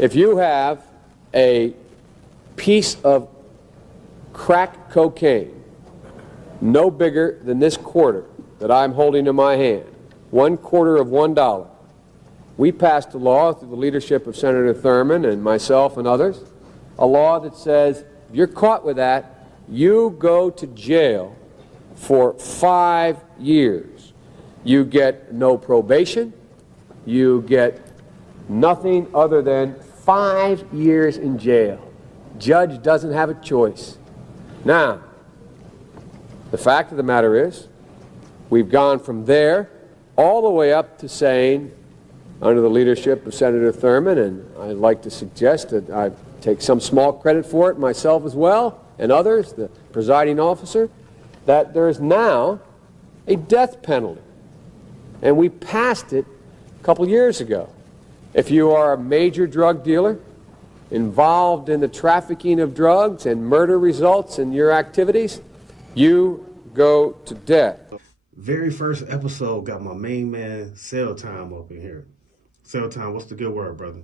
If you have a piece of crack cocaine no bigger than this quarter that I'm holding in my hand, $1/4 of $1, we passed a law through the leadership of Senator Thurmond and myself and others, a law that says if you're caught with that, you go to jail for 5 years. You get no probation. You get nothing other than 5 years in jail. Judge doesn't have a choice. Now, the fact of the matter is, we've gone from there all the way up to saying, under the leadership of Senator Thurmond, and I'd like to suggest that I take some small credit for it myself as well, and others, the presiding officer, that there is now a death penalty. And we passed it a couple years ago. If you are a major drug dealer involved in the trafficking of drugs and murder results in your activities, you go to death. Very first episode got my main man, Cell Time, up in here. Cell Time, what's the good word, brother?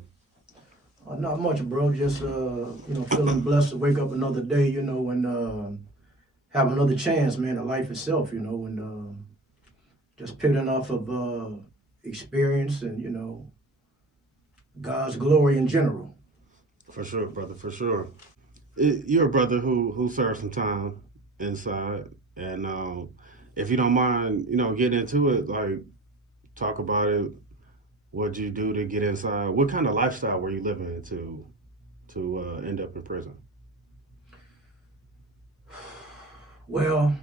Not much, bro. Just, feeling blessed to wake up another day, and have another chance, man, at life itself, and just pivoting off of experience and, God's glory in general. For sure, brother, for sure. You're a brother who served some time inside, and if you don't mind, getting into it, like, talk about it. What'd you do to get inside? What kind of lifestyle were you living to end up in prison? Well,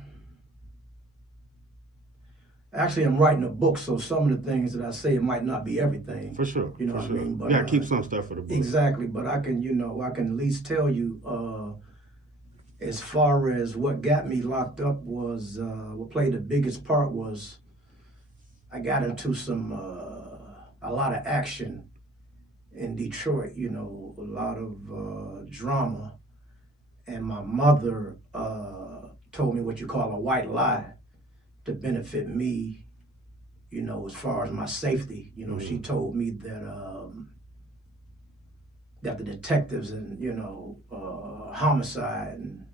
actually, I'm writing a book, so some of the things that I say, it might not be everything. For sure. You know what I mean? But, yeah, keep some stuff for the book. Exactly, but I can, I can at least tell you, as far as what got me locked up was, what played the biggest part was I got into a lot of action in Detroit, a lot of drama. And my mother told me what you call a white lie to benefit me, as far as my safety. She told me that that the detectives and, homicide and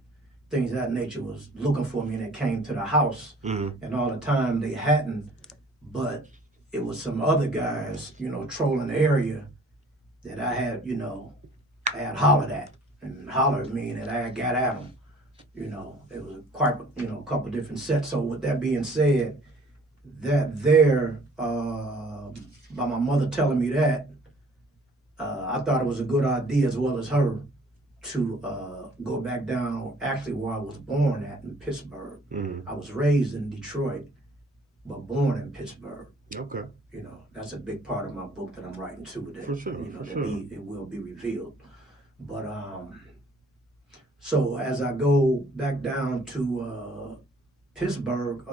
things of that nature was looking for me, and they came to the house. Mm-hmm. And all the time they hadn't, but it was some other guys, trolling the area that I had, I had hollered at. And hollered mean that I got at them. It was quite, a couple different sets. So with that being said, that there, by my mother telling me that, I thought it was a good idea, as well as her, to go back down, actually where I was born at, in Pittsburgh. Mm-hmm. I was raised in Detroit, but born in Pittsburgh. Okay. That's a big part of my book that I'm writing too. That, for sure, it will be revealed. But so as I go back down to Pittsburgh,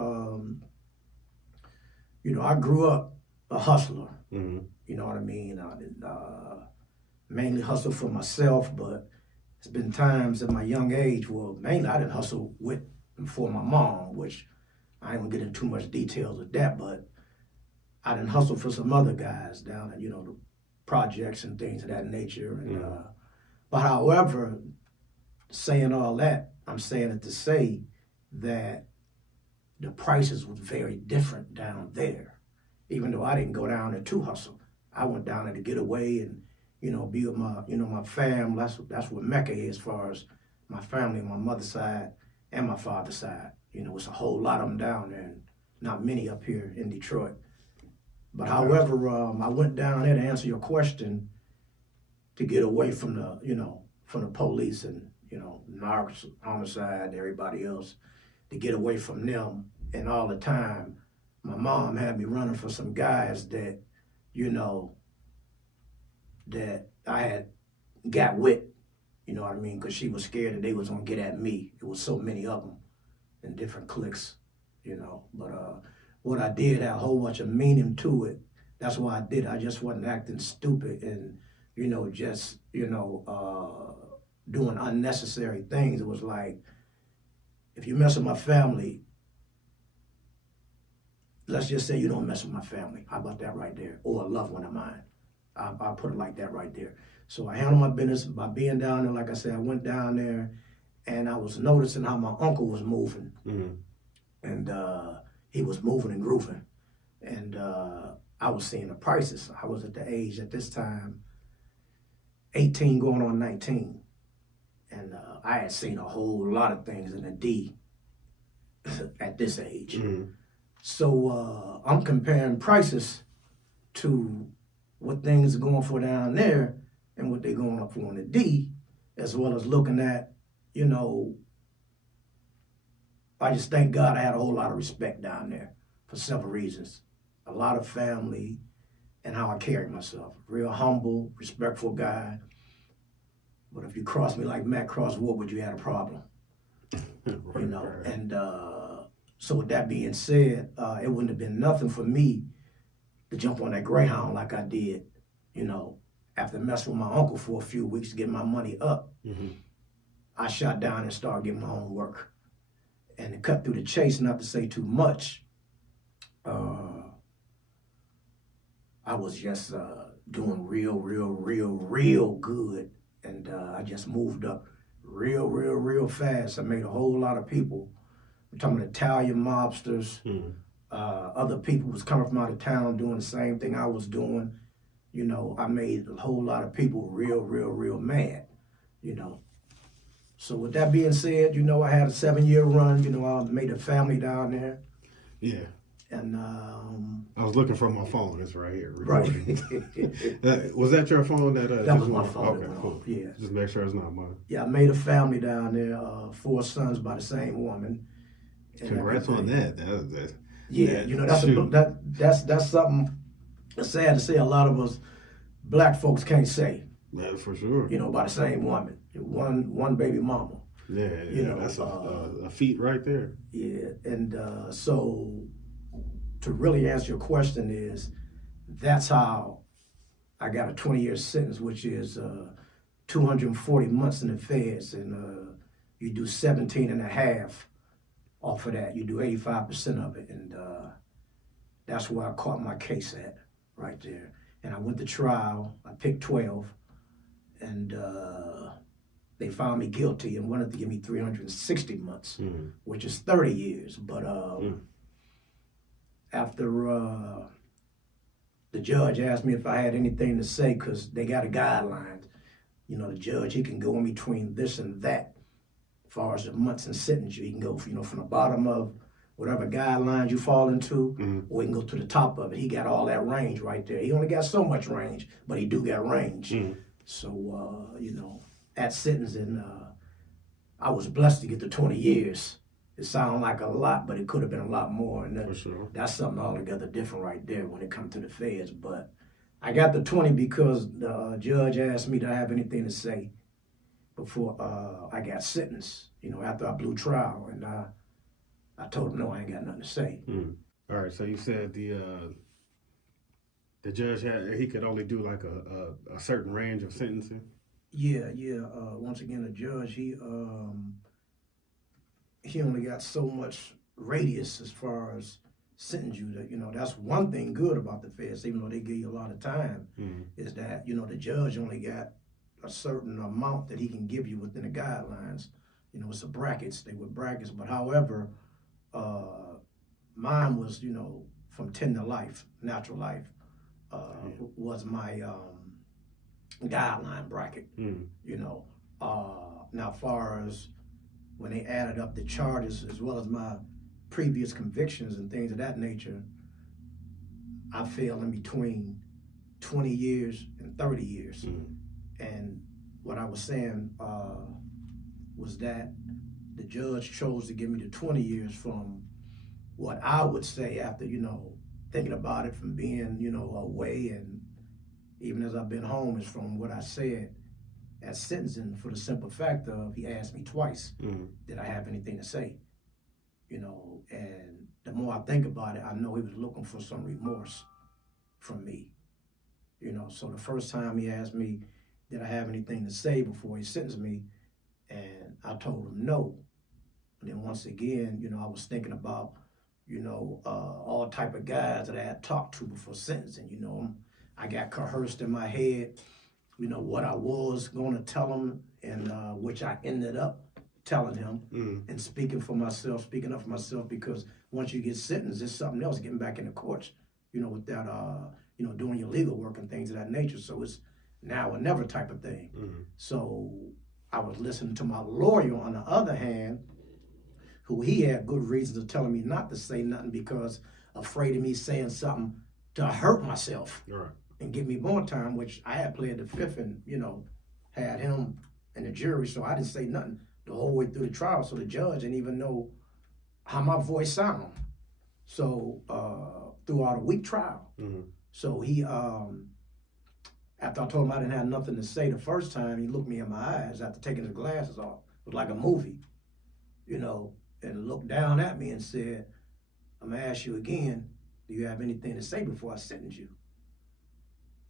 I grew up a hustler. Mm-hmm. You know what I mean? I did, mainly hustle for myself, but it's been times at my young age, well, mainly I didn't hustle with and for my mom, which I ain't gonna get into too much details of that, but I didn't hustle for some other guys down at, the projects and things of that nature. And but however, saying all that, I'm saying it to say that the prices was very different down there. Even though I didn't go down there to hustle, I went down there to get away and, be with my, my fam. That's what Mecca is, as far as my family, my mother's side and my father's side. It's a whole lot of them down there, and not many up here in Detroit. But however, I went down there to answer your question, to get away from the, from the police and, narcs, homicide, everybody else, to get away from them. And all the time, my mom had me running for some guys that, that I had got with, you know what I mean? Because she was scared that they was gonna get at me. It was so many of them in different cliques, But what I did had a whole bunch of meaning to it. That's why I did it. I just wasn't acting stupid and, doing unnecessary things. It was like, if you mess with my family, let's just say you don't mess with my family. How about that right there? Or a loved one of mine. I'll put it like that right there. So I handled my business by being down there. Like I said, I went down there and I was noticing how my uncle was moving. And he was moving and grooving. And I was seeing the prices. I was at the age at this time, 18 going on 19. And I had seen a whole lot of things in the D at this age. So I'm comparing prices to what things are going for down there and what they're going up for in the D, as well as looking at, you know, I just thank God I had a whole lot of respect down there for several reasons. A lot of family and how I carry myself. Real humble, respectful guy. But if you cross me like Matt crossed Woodward, you had a problem. You know, and so with that being said, it wouldn't have been nothing for me to jump on that Greyhound like I did, you know, after messing with my uncle for a few weeks to get my money up. I shot down and started getting my own work. And to cut through the chase, not to say too much, I was just doing real good. And I just moved up real fast. I made a whole lot of people. I'm talking about Italian mobsters. Other people was coming from out of town doing the same thing I was doing. You know, I made a whole lot of people real mad, you know. So with that being said, you know, I had a 7-year run. You know, I made a family down there. Yeah. And I was looking for my phone. It's right here. right. Was that your phone? That was my phone. Okay, cool. Yeah. Just make sure it's not mine. Yeah, I made a family down there. 4 sons by the same woman. And congrats on that. Yeah, you know, that's something that's sad to say. A lot of us black folks can't say. Yeah, for sure. You know, by the same woman, one baby mama. Yeah, you know, that's a feat right there. Yeah, and so to really answer your question is, that's how I got a 20-year sentence, which is 240 months in the feds, and you do 17 and a half off of that. You do 85% of it, and that's where I caught my case at, right there. And I went to trial. I picked 12, and they found me guilty and wanted to give me 360 months, which is 30 years. But after the judge asked me if I had anything to say, because they got a guideline, you know, the judge, he can go in between this and that. As far as the months and sentence, you can go, you know, from the bottom of whatever guidelines you fall into, or you can go to the top of it. He got all that range right there. He only got so much range, but he do got range. So, you know, at sentencing, I was blessed to get the 20 years. It sounded like a lot, but it could have been a lot more. And For sure. that's something altogether different right there when it comes to the feds. But I got the 20 because the judge asked me to have anything to say before I got sentenced, you know, after I blew trial. And I told him, no, I ain't got nothing to say. All right, so you said the judge he could only do like a certain range of sentencing? Yeah. Once again, the judge, he only got so much radius as far as sentence you. That, you know, that's one thing good about the feds, even though they give you a lot of time, is that, you know, the judge only got a certain amount that he can give you within the guidelines. You know, it's a brackets, they were brackets, but however, mine was, you know, from 10 to life, natural life, was my guideline bracket, you know. Now, far as when they added up the charges as well as my previous convictions and things of that nature, I fell in between 20 years and 30 years. And what I was saying was that the judge chose to give me the 20 years from what I would say after, you know, thinking about it from being, you know, away, and even as I've been home, is from what I said at sentencing, for the simple fact of he asked me twice, did I have anything to say? You know, and the more I think about it, I know he was looking for some remorse from me. You know, so the first time he asked me, did I have anything to say before he sentenced me? And I told him no. And then once again, you know, I was thinking about, you know, all type of guys that I had talked to before sentencing. You know, I got coerced in my head what I was going to tell him, and which I ended up telling him and speaking up for myself, because once you get sentenced, it's something else getting back in the courts, with that, doing your legal work and things of that nature. So it's now or never type of thing. So I was listening to my lawyer on the other hand, who he had good reasons of telling me not to say nothing because afraid of me saying something to hurt myself and give me more time, which I had played the fifth and, had him and the jury, so I didn't say nothing the whole way through the trial, so the judge didn't even know how my voice sounded. So throughout a week trial. So he, after I told him I didn't have nothing to say the first time, he looked me in my eyes after taking his glasses off. It was like a movie, and looked down at me and said, I'm gonna ask you again, do you have anything to say before I sentence you?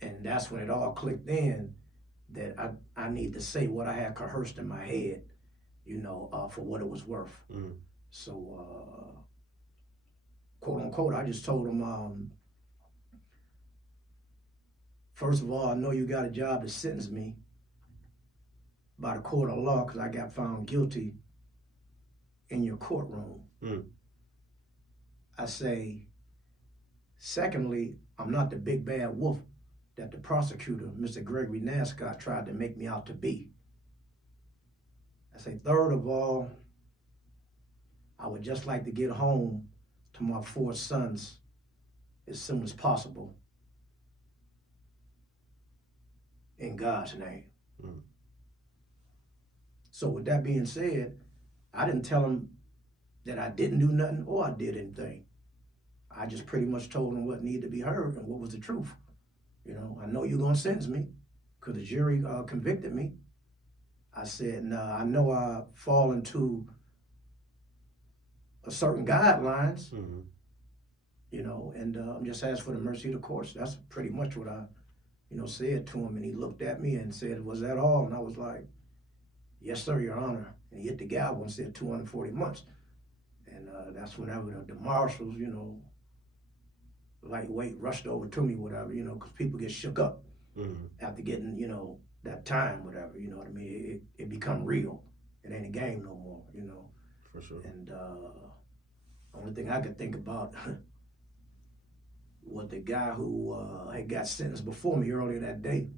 And that's when it all clicked in that I need to say what I had coerced in my head, for what it was worth. So, quote unquote, I just told him, first of all, I know you got a job to sentence me by the court of law because I got found guilty in your courtroom. I say, secondly, I'm not the big bad wolf that the prosecutor, Mr. Gregory Nascott, tried to make me out to be. I say, third of all, I would just like to get home to my 4 sons as soon as possible. In God's name. So with that being said, I didn't tell him that I didn't do nothing or I did anything. I just pretty much told him what needed to be heard and what was the truth. I know you're gonna sentence me because the jury convicted me. I said, nah, I know I fall into a certain guidelines, and I'm just asking for the mercy of the courts. That's pretty much what I said to him, and he looked at me and said, was that all? And I was like, yes, sir, Your Honor. And he hit the gavel and said 240 months. And that's whenever the marshals, lightweight rushed over to me, whatever, because people get shook up after getting, that time, whatever, what I mean? It become real. It ain't a game no more, For sure. And only thing I could think about what the guy who had got sentenced before me earlier that day,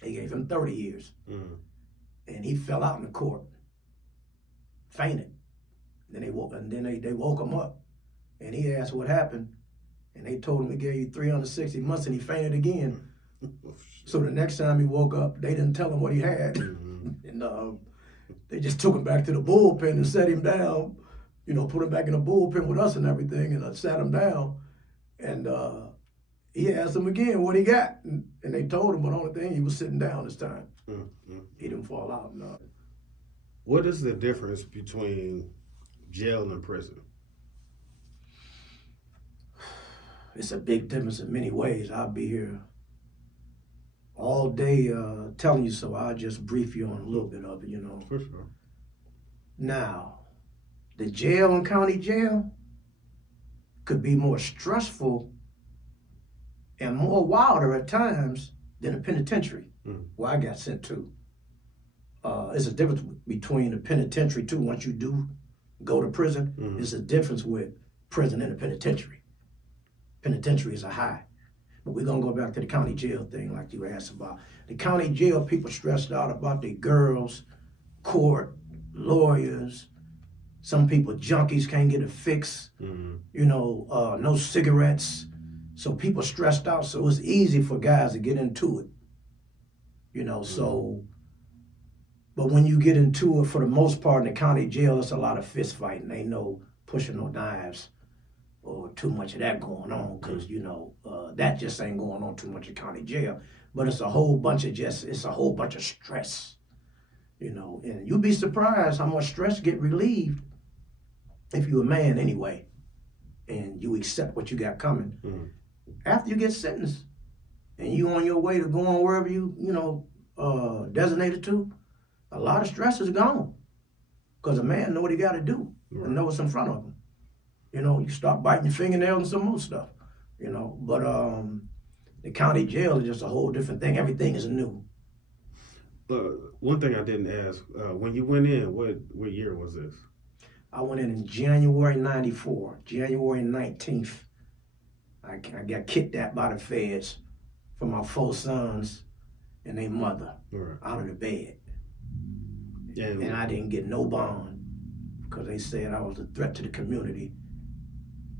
they gave him 30 years. And he fell out in the court, fainted. Then they woke him up, and he asked what happened, and they told him we gave you 360 months, and he fainted again. So the next time he woke up, they didn't tell him what he had, and they just took him back to the bullpen and set him down, put him back in the bullpen with us and everything, and I sat him down. And he asked him again what he got, and they told him, but the only thing, he was sitting down this time. He didn't fall out. No. What is the difference between jail and prison? It's a big difference in many ways. I'll be here all day telling you, so I'll just brief you on a little bit of it, For sure. Now, the jail and county jail could be more stressful and more wilder at times than a penitentiary, where I got sent to. There's a difference between a penitentiary too. Once you do go to prison, there's a difference with prison and a penitentiary. Penitentiary is a high. But we're gonna go back to the county jail thing like you asked about. The county jail, people stressed out about their girls, court, lawyers. Some people, junkies, can't get a fix. No cigarettes. So people stressed out, so it's easy for guys to get into it. So, but when you get into it, for the most part in the county jail, it's a lot of fist fighting. Ain't no pushing no knives or too much of that going on, because, that just ain't going on too much in county jail. But it's a whole bunch of stress, and you'll be surprised how much stress get relieved if you're a man anyway, and you accept what you got coming. After you get sentenced, and you on your way to going wherever you, designated to, a lot of stress is gone. Because a man know what he got to do and know what's in front of him. You start biting your fingernails and some more stuff, But the county jail is just a whole different thing. Everything is new. one thing I didn't ask, when you went in, what year was this? I went in January 94, January 19th. I got kidnapped by the feds for my 4 sons and their mother Right. out of the bed. And, And I didn't get no bond because they said I was a threat to the community.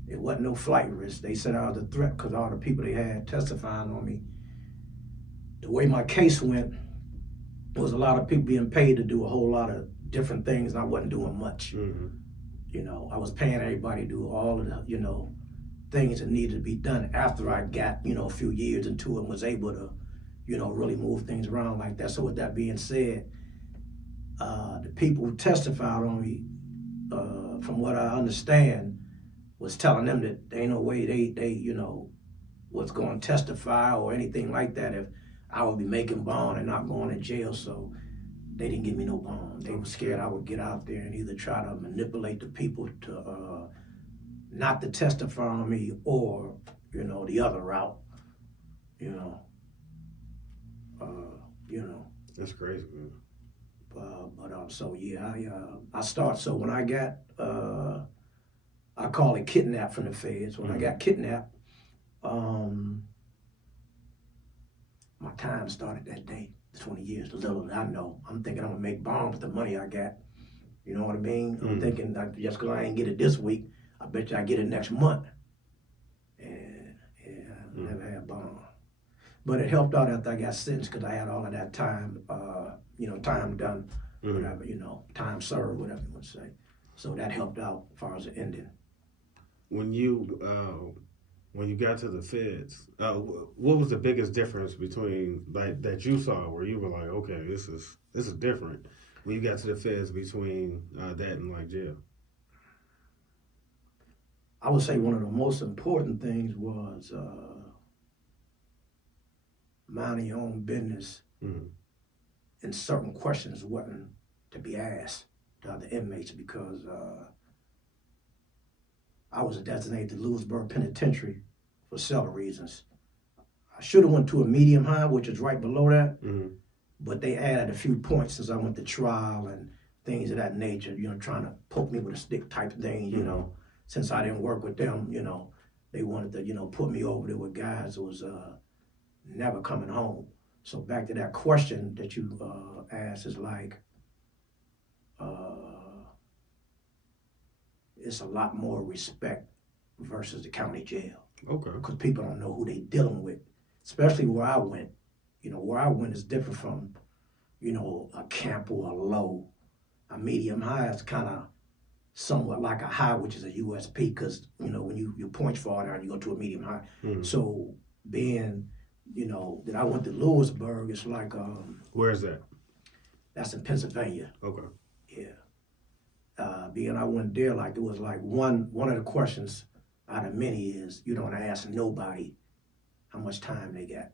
It wasn't no flight risk. They said I was a threat because all the people they had testifying on me. The way my case went, there was a lot of people being paid to do a whole lot of different things, and I wasn't doing much. mm-hmm. You know, I was paying everybody to do all of the, things that needed to be done after I got, a few years into it and was able to, really move things around like that. So with that being said, the people who testified on me, from what I understand, was telling them that there ain't no way they was going to testify or anything like that if I would be making bond and not going to jail. So they didn't give me no bond. They were scared I would get out there and either try to manipulate the people to not to testify on me or, the other route, That's crazy, man. So yeah, I start. So when I got, I call it kidnapped from the feds. When I got kidnapped, my time started that day. 20 years, the little that I know. I'm thinking I'm gonna make bond with the money I got. You know what I mean? I'm thinking that just because I ain't get it this week, I bet you I get it next month. And yeah, I never had bond. But it helped out after I got sentenced because I had all of that time, time done, whatever, time served, whatever you want to say. So that helped out as far as the ending. When you got to the feds, what was the biggest difference between like that you saw where you were like, okay, this is different when you got to the feds between that and like jail? I would say one of the most important things was minding your own business, and certain questions wasn't to be asked to other inmates because I was designated to Lewisburg Penitentiary for several reasons. I should have went to a medium high, which is right below that, but they added a few points since I went to trial and things of that nature, trying to poke me with a stick type thing, since I didn't work with them, they wanted to, put me over there with guys who was never coming home. So back to that question that you asked is like, it's a lot more respect versus the county jail. Okay. Because people don't know who they dealing with, especially where I went. Where I went is different from, a camp or a low. A medium high is kind of somewhat like a high, which is a USP, because, when your points fall down, you go to a medium high. So being, that I went to Lewisburg, it's like... Where is that? That's in Pennsylvania. Okay. Yeah. Being I went there, like, it was like one of the questions out of many is, you don't ask nobody how much time they got.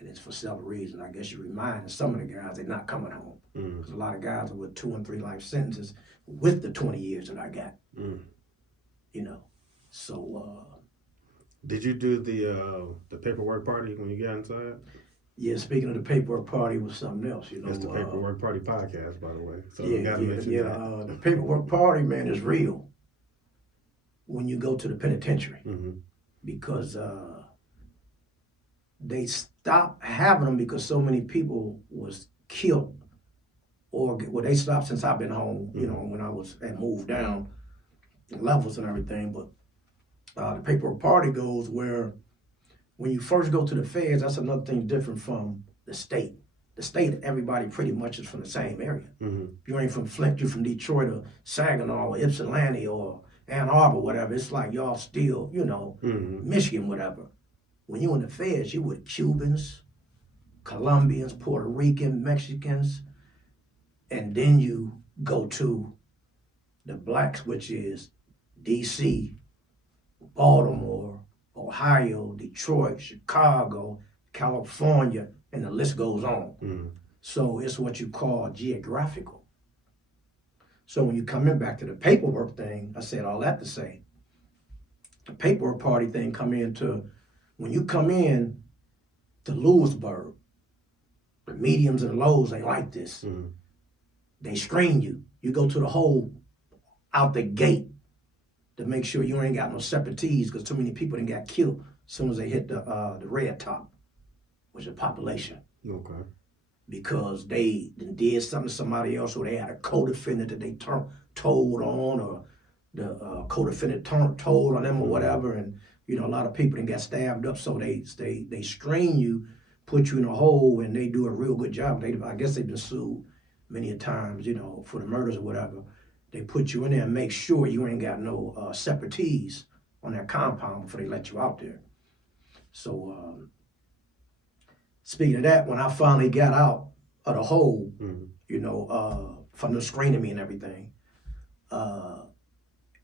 And it's for several reasons. I guess you remind some of the guys they're not coming home. Because a lot of guys are with 2 and 3 life sentences with the 20 years that I got. So... Did you do the paperwork party when you got inside? Yeah, speaking of the paperwork party was something else, That's the Paperwork Party podcast, by the way. So yeah, you got to mention that. The paperwork party, man, is real when you go to the penitentiary because they stopped having them because so many people was killed, or they stopped since I've been home. When I had moved down levels and everything. But the paperwork party goes where when you first go to the feds, that's another thing different from the state. The state, everybody pretty much is from the same area. You ain't from Flint, you're from Detroit or Saginaw or Ypsilanti or Ann Arbor, whatever. It's like y'all still, Michigan, whatever. When you in the feds, you with Cubans, Colombians, Puerto Rican, Mexicans, and then you go to the blacks, which is D.C., Baltimore, Ohio, Detroit, Chicago, California, and the list goes on. So it's what you call geographical. So when you come in back to the paperwork thing, I said all that to say, the paperwork party thing come into, when you come in to Lewisburg. The mediums and the lows ain't like this. Mm-hmm. They screen you. You go to the hole out the gate to make sure you ain't got no separatees, because too many people done got killed as soon as they hit the red top, which is population. Okay. Because they did something to somebody else, or they had a co-defendant that they told on, or the co-defendant told on them or whatever, and a lot of people then got stabbed up. So they screen you, put you in a hole, and they do a real good job. I guess they've been sued many a times, for the murders or whatever. They put you in there and make sure you ain't got no separatees on that compound before they let you out there. So speaking of that, when I finally got out of the hole, from the screening me and everything,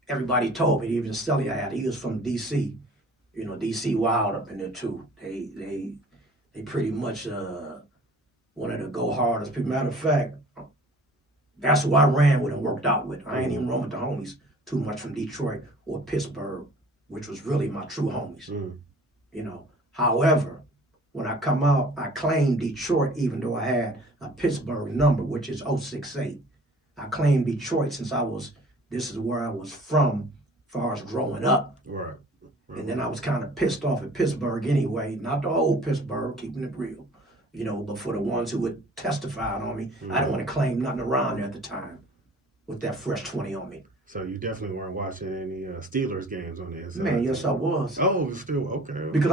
everybody told me, even Stelly I had, he was from D.C. D.C. wild up in there too. They pretty much wanted to go hard as people. Matter of fact, that's who I ran with and worked out with. I ain't even run with the homies too much from Detroit or Pittsburgh, which was really my true homies. However, when I come out, I claimed Detroit, even though I had a Pittsburgh number, which is 068. I claimed Detroit since this is where I was from, as far as growing up. Right. And then I was kind of pissed off at Pittsburgh anyway, not the old Pittsburgh, keeping it real, but for the ones who would testify on me, I didn't want to claim nothing around there at the time with that fresh 20 on me. So you definitely weren't watching any Steelers games on the inside? Man, yes, I was. Oh, still, okay. Because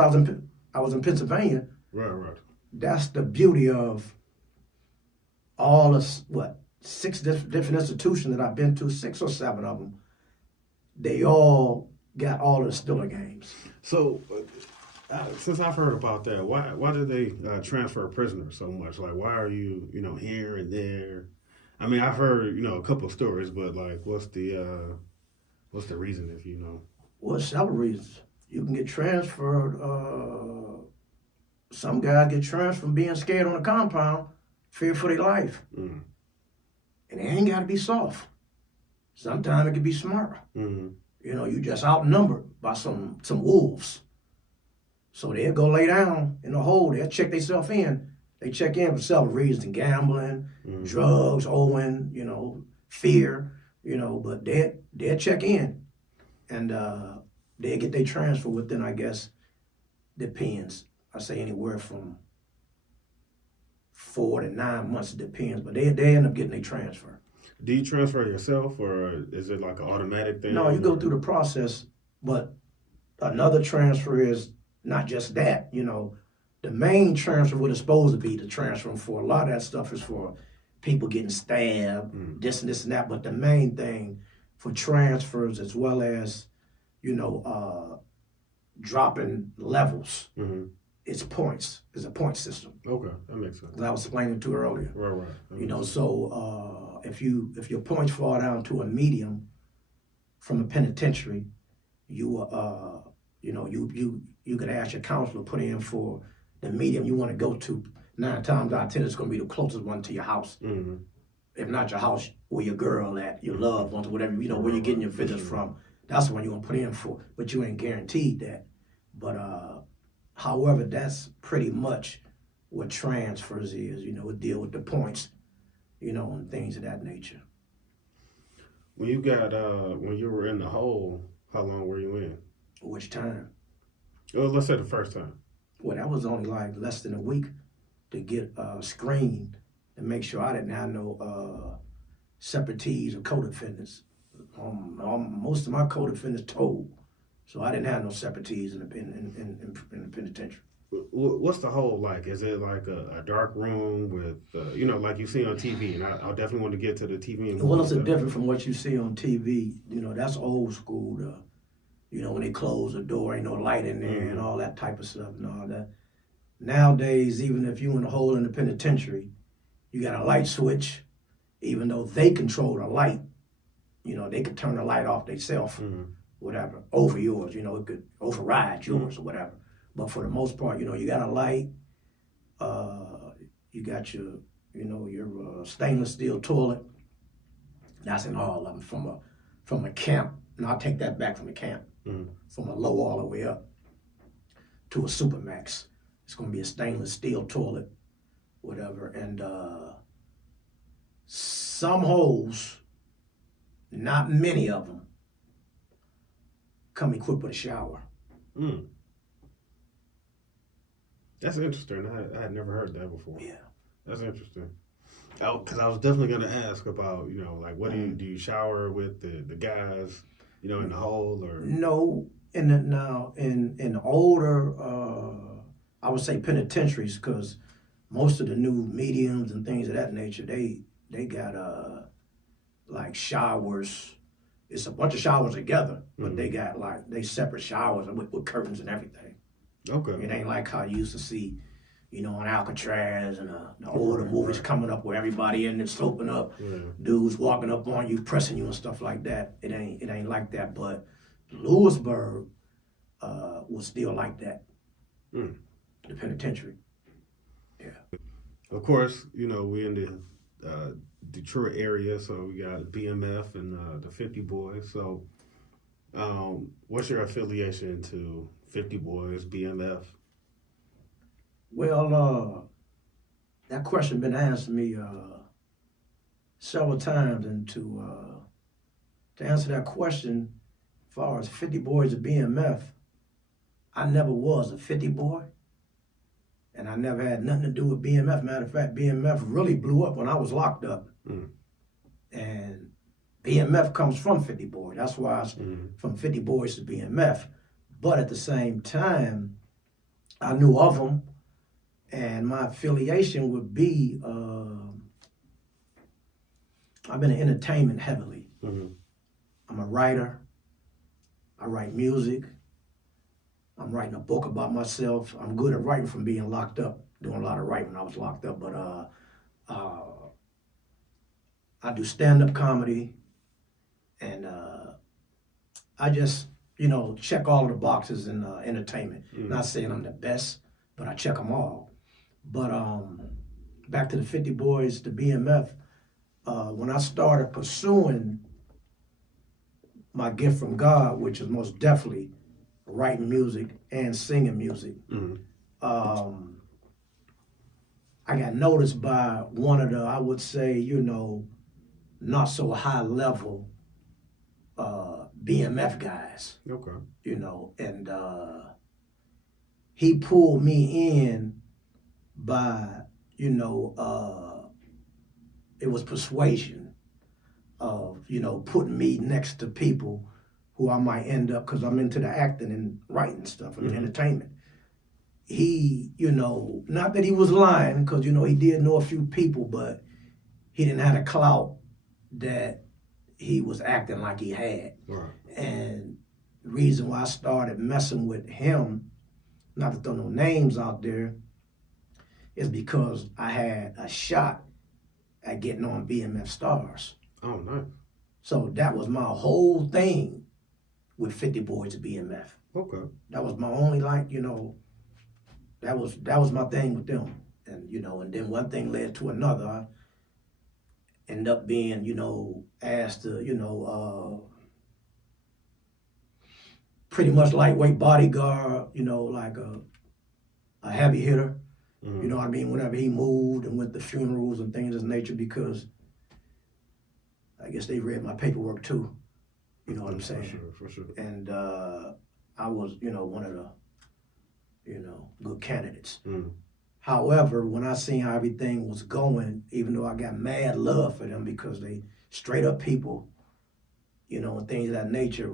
I was in Pennsylvania. Right. That's the beauty of all the, 6 different institutions that I've been to, 6 or 7 of them. They all got all of the Steeler games. So, since I've heard about that, why did they transfer prisoners so much? Like, why are you, here and there? I mean, I've heard, a couple of stories, but like, what's the reason, if you know? Well, several reasons. You can get transferred. Some guys get transferred from being scared on the compound, fear for their life. Mm. And they ain't got to be soft. Sometimes it can be smart. Mm-hmm. You just outnumbered by some wolves. So they'll go lay down in the hole. They'll check themselves in. They check in for several reasons: gambling, drugs, owing, fear, but they'll check in. And they'll get their transfer within, I guess, depends. I say anywhere from 4 to 9 months, it depends, but they end up getting their transfer. Do you transfer yourself, or is it like an automatic thing? No, you go through the process, but another transfer is not just that, The main transfer, what it's supposed to be, the transfer for a lot of that stuff is for people getting stabbed, this and that, but the main thing for transfers, as well as, dropping levels, it's points. It's a point system. Okay, that makes sense. As I was explaining to earlier. Right. So if your points fall down to a medium from a penitentiary, you could ask your counselor to put in for the medium you want to go to. 9 times out of 10, it's going to be the closest one to your house. Mm-hmm. If not your house, where your girl at, your loved ones, or whatever, where you're getting your visits from. That's the one you're going to put in for. But you ain't guaranteed that. But however, that's pretty much what transfers is. It deal with the points, and things of that nature. When you were in the hole, how long were you in? Which time? Well, let's say the first time. Well, that was only like less than a week to get screened and make sure I didn't have no separatees or co-defendants. Most of my co-defendants told, so I didn't have no separatees in the penitentiary. What's the hole like? Is it like a dark room with, like you see on TV? And I definitely want to get to the TV. Well, it's different from what you see on TV. That's old school. When they close the door, ain't no light in there and all that type of stuff and all that. Nowadays, even if you in a hole in the penitentiary, you got a light switch, even though they control the light. They could turn the light off themselves, whatever, over yours. It could override yours or whatever. But for the most part, you got a light. You got your, your stainless steel toilet. That's in all of them from a camp. And I'll take that back from a camp. From a low all the way up to a Supermax. It's gonna be a stainless steel toilet, whatever. And some holes, not many of them, come equipped with a shower. Mm. That's interesting. I had never heard that before. Yeah. That's interesting. Oh, because I was definitely going to ask about, like, what do you shower with the guys, in the hole or? No, in the older, I would say penitentiaries, because most of the new mediums and things of that nature, they got like showers. It's a bunch of showers together, but they got they separate showers with curtains and everything. Okay. It ain't like how you used to see, on Alcatraz and the older movies coming up where everybody in there sloping up, dudes walking up on you, pressing you and stuff like that. It ain't like that. But Lewisburg was still like that. Mm. The penitentiary. Yeah. Of course, we in the Detroit area, so we got BMF and the 50 Boys. So, what's your affiliation to 50 Boys, BMF? Well, that question been asked me several times, and to answer that question, as far as 50 Boys or BMF, I never was a 50 boy, and I never had nothing to do with BMF. Matter of fact, BMF really blew up when I was locked up, and BMF comes from 50 Boy. That's why it's from 50 Boys to BMF. But at the same time, I knew of them. And my affiliation would be, I've been in entertainment heavily. I'm a writer. I write music. I'm writing a book about myself. I'm good at writing from being locked up, doing a lot of writing when I was locked up. But I do stand-up comedy. And I just, check all of the boxes in entertainment. Not saying I'm the best, but I check them all. But back to the 50 Boys, the BMF, when I started pursuing my gift from God, which is most definitely writing music and singing music, I got noticed by one of the, I would say, not so high level BMF guys. Okay. And he pulled me in by, it was persuasion of, putting me next to people who I might end up, because I'm into the acting and writing stuff and entertainment. He, not that he was lying, because, he did know a few people, but he didn't have the clout that he was acting like he had. Right. And the reason why I started messing with him, not to throw no names out there, is because I had a shot at getting on BMF Stars. Oh, nice. So that was my whole thing with 50 Boys to BMF. Okay. That was my only, that was my thing with them. And, and then one thing led to another. I ended up being, asked to, pretty much lightweight bodyguard, like a heavy hitter. You know what I mean? Whenever he moved and went to funerals and things of this nature, because I guess they read my paperwork too. You know what I'm saying? For sure. And I was, one of the, good candidates. However, when I seen how everything was going, even though I got mad love for them because they straight up people, and things of that nature,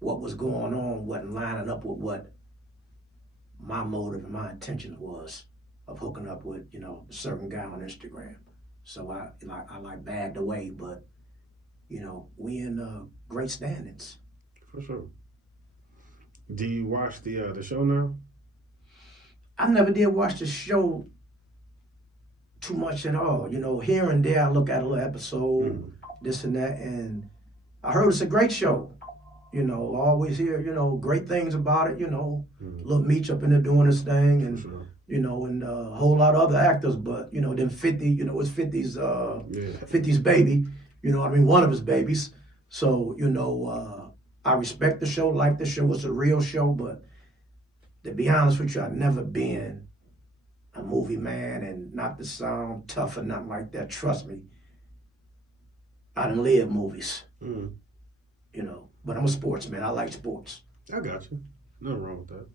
what was going on wasn't lining up with what my motive and my intention was of hooking up with, a certain guy on Instagram. So I bagged away, but, we in great standings. For sure. Do you watch the show now? I never did watch the show too much at all. Here and there I look at a little episode, this and that, and I heard it's a great show. I always hear, great things about it, Little Meech up in there doing his thing, and, and a whole lot of other actors, but, then 50, it's 50's baby, one of his babies. So, I respect the show, like the show, it's a real show, but to be honest with you, I've never been a movie man, and not to sound tough or nothing like that. Trust me, I done live movies, Mm. you know. But I'm a sportsman. I like sports. I got you. Nothing wrong with that.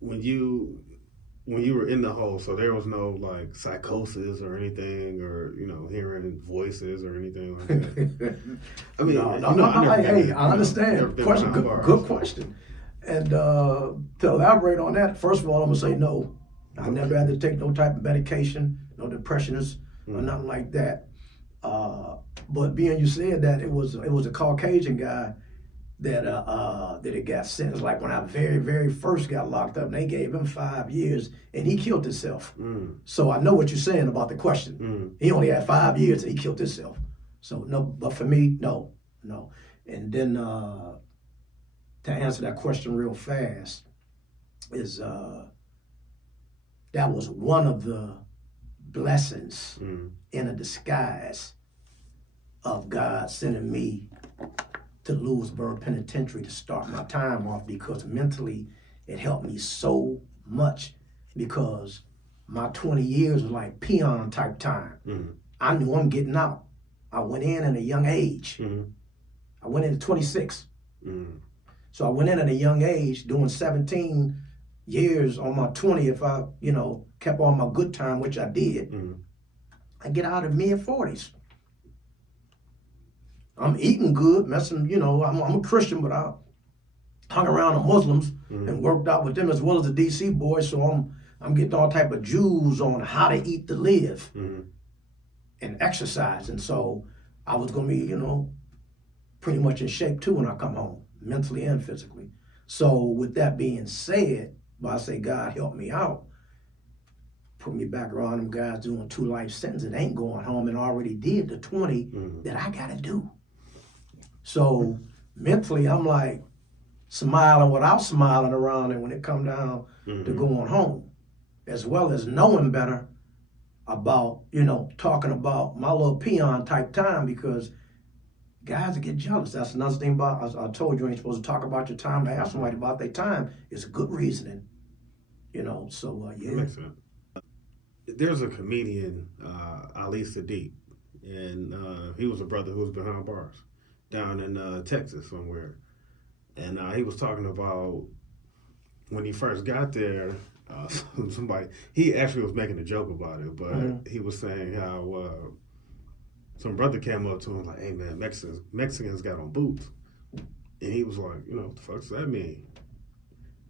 When you were in the hole, so there was no like psychosis or anything, or hearing voices or anything like that. I mean, I understand. Question, good question. And to elaborate on that, first of all, I'm gonna say no. I never had to take no type of medication, no depressionists or nothing like that. But being you said that, it was a Caucasian guy that it got sentenced. Like when I very first got locked up, and they gave him 5 years, and he killed himself. So I know what you're saying about the question. He only had 5 years, and he killed himself. So no, but for me, no. And then to answer that question real fast is that was one of the blessings in a disguise of God sending me to Lewisburg Penitentiary to start my time off, because mentally it helped me so much, because my 20 years was like peon type time. I knew I'm getting out. I went in at a young age. I went in at 26. So I went in at a young age, doing 17 years on my 20. If I, kept on my good time, which I did, I get out of mid-40s. I'm eating good, messing, I'm a Christian, but I hung around the Muslims and worked out with them as well as the DC boys. So I'm getting all type of Jews on how to eat to live and exercise. And so I was going to be, pretty much in shape too when I come home, mentally and physically. So with that being said, I say God help me out, put me back around them guys doing 2 life sentences and ain't going home, and already did the 20 that I got to do. So mentally, I'm like smiling without smiling around it when it come down to going home, as well as knowing better about, talking about my little peon type time, because guys get jealous. That's another thing about, I told you ain't supposed to talk about your time. To ask somebody about their time is good reasoning, so yeah. That makes sense. There's a comedian, Ali Sadiq, and he was a brother who was behind bars down in Texas somewhere. And he was talking about when he first got there, he actually was making a joke about it, but he was saying how some brother came up to him like, "Hey man, Mexicans got on boots." And he was like, what the fuck does that mean?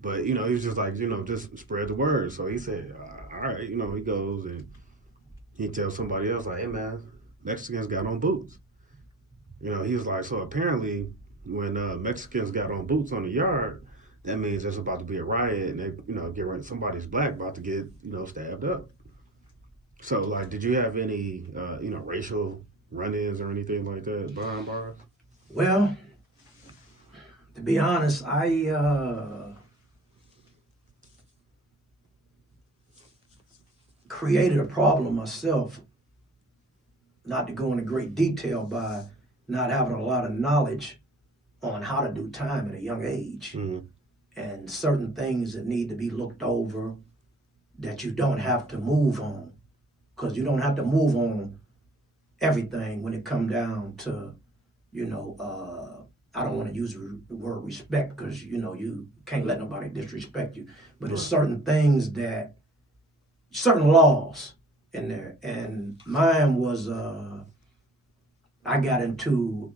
But, he was just like, just spread the word. So he said, all right, he goes and he tells somebody else like, "Hey man, Mexicans got on boots." He was like, so apparently when Mexicans got on boots on the yard, that means there's about to be a riot, and they, get ready, somebody's black about to get, stabbed up. So like, did you have any, racial run-ins or anything like that behind bars? Well, to be honest, I created a problem myself, not to go into great detail, by not having a lot of knowledge on how to do time at a young age, and certain things that need to be looked over that you don't have to move on, because you don't have to move on everything when it come down to, I don't want to use the word respect, because, you can't let nobody disrespect you, but there's certain things that, certain laws in there. And mine was, I got into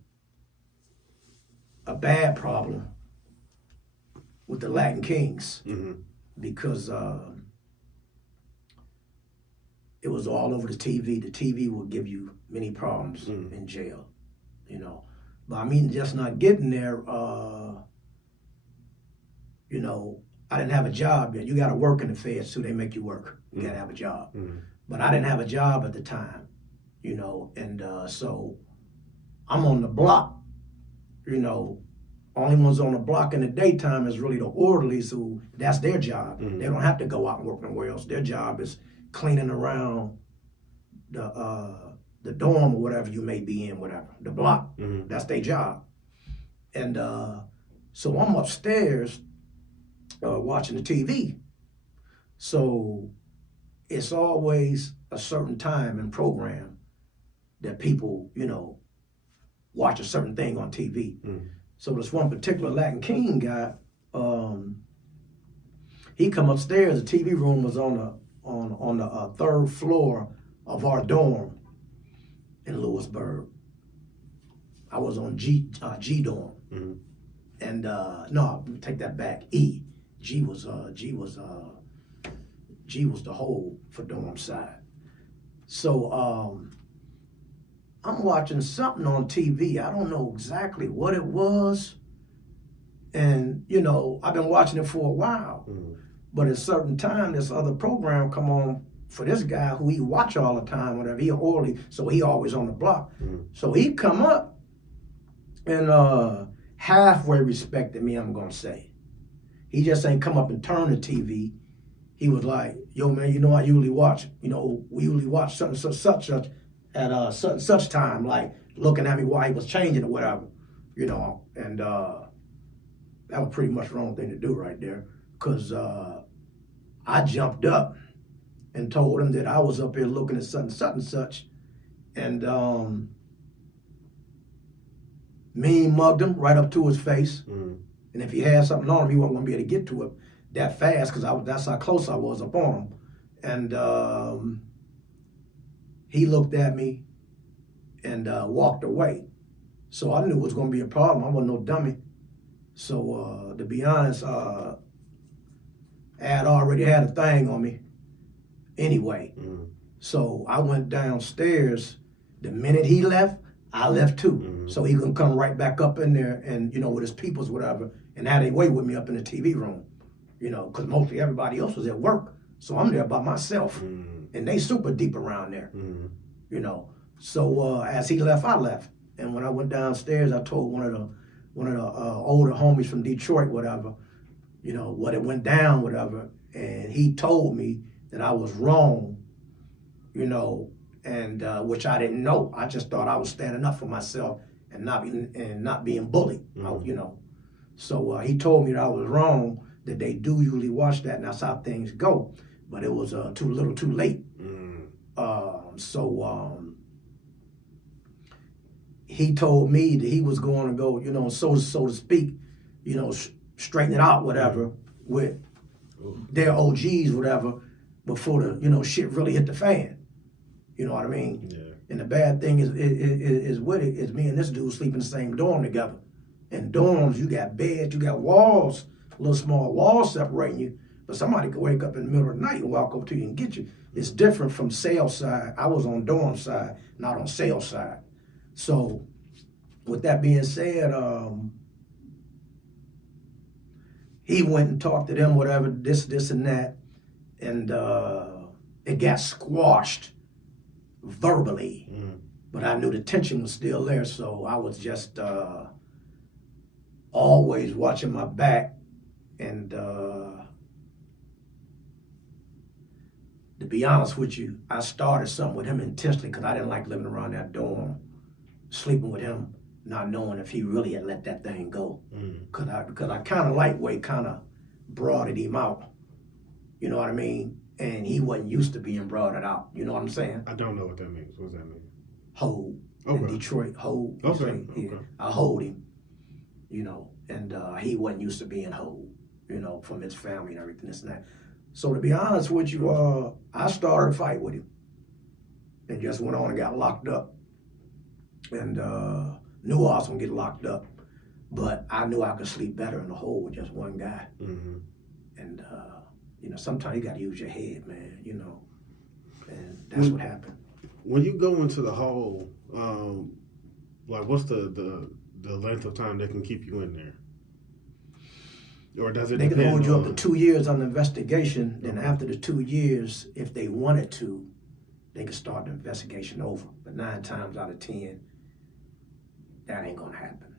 a bad problem with the Latin Kings, because it was all over the TV. The TV will give you many problems in jail, But I mean, just not getting there, I didn't have a job yet. You got to work in the feds too. They make you work. You got to have a job. But I didn't have a job at the time, and so I'm on the block, Only ones on the block in the daytime is really the orderlies, who that's their job. They don't have to go out and work nowhere else. Their job is cleaning around the dorm or whatever you may be in, whatever, the block. That's their job. And so I'm upstairs watching the TV. So it's always a certain time and program that people, watch a certain thing on TV. So this one particular Latin King guy, he come upstairs. The TV room was on the third floor of our dorm in Lewisburg. I was on G dorm, and no, take that back. G was the whole for dorm side. So I'm watching something on TV. I don't know exactly what it was, and I've been watching it for a while. But at a certain time, this other program come on for this guy who he watch all the time, whatever. He orderly, so he always on the block. So he come up and halfway respected me, I'm gonna say. He just ain't come up and turn the TV. He was like, yo man, I usually watch, we usually watch such at such time, like looking at me while he was changing or whatever, and that was pretty much the wrong thing to do right there. Cause I jumped up and told him that I was up here looking at such and such, and mean mugged him right up to his face. And if he had something on him, he wasn't gonna be able to get to it that fast, because that's how close I was up on him. And he looked at me and walked away. So I knew it was gonna be a problem. I wasn't no dummy. So to be honest, I had already had a thing on me anyway. So I went downstairs. The minute he left, I left too. So he can come right back up in there and, with his peoples, whatever, and had a way with me up in the TV room, because mostly everybody else was at work. So I'm there by myself. And they super deep around there, So as he left, I left. And when I went downstairs, I told one of the older homies from Detroit, whatever, what it went down, whatever. And he told me that I was wrong, and which I didn't know. I just thought I was standing up for myself and not being bullied, So he told me that I was wrong, that they do usually watch that, and that's how things go. But it was too little, too late. He told me that he was going to go, so to speak, straighten it out, whatever, with their OGs, whatever, before the shit really hit the fan. You know what I mean? Yeah. And the bad thing is with it is me and this dude sleep in the same dorm together. In dorms, you got beds, you got walls, little small walls separating you, but somebody could wake up in the middle of the night and walk up to you and get you. It's different from sales side. I was on dorm side, not on sales side. So with that being said, he went and talked to them, whatever, this and that, and it got squashed verbally. But I knew the tension was still there, so I was just always watching my back. And to be honest with you, I started something with him intentionally because I didn't like living around that dorm, sleeping with him, not knowing if he really had let that thing go. Because I kind of lightweight kind of broaded him out. You know what I mean? And he wasn't used to being broaded out. You know what I'm saying? I don't know what that means. What does that mean? Hold. Okay. In Detroit, hold. Okay. Yeah. Okay. I hold him, and he wasn't used to being hold, from his family and everything, this and that. So to be honest with you, I started a fight with him and just went on and got locked up. And knew I was going to get locked up, but I knew I could sleep better in the hole with just one guy. And, sometimes you got to use your head, man, and that's what happened. When you go into the hole, what's the length of time they can keep you in there? Or does it They depend can hold you on... up to 2 years on the investigation. Then after the 2 years, if they wanted to, they could start the investigation over. But 9 times out of 10, that ain't gonna happen.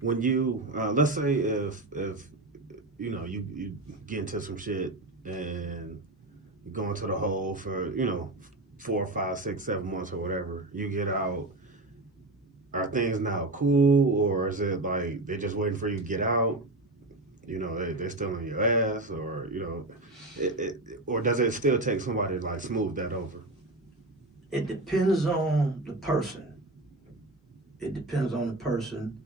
When you, let's say if you get into some shit and you go into the hole for, 4, 5, 6, 7 months or whatever, you get out, are things now cool, or is it like they're just waiting for you to get out? You know, they're still on your ass, or you know, or does it still take somebody to like smooth that over? It depends on the person. It depends on the person.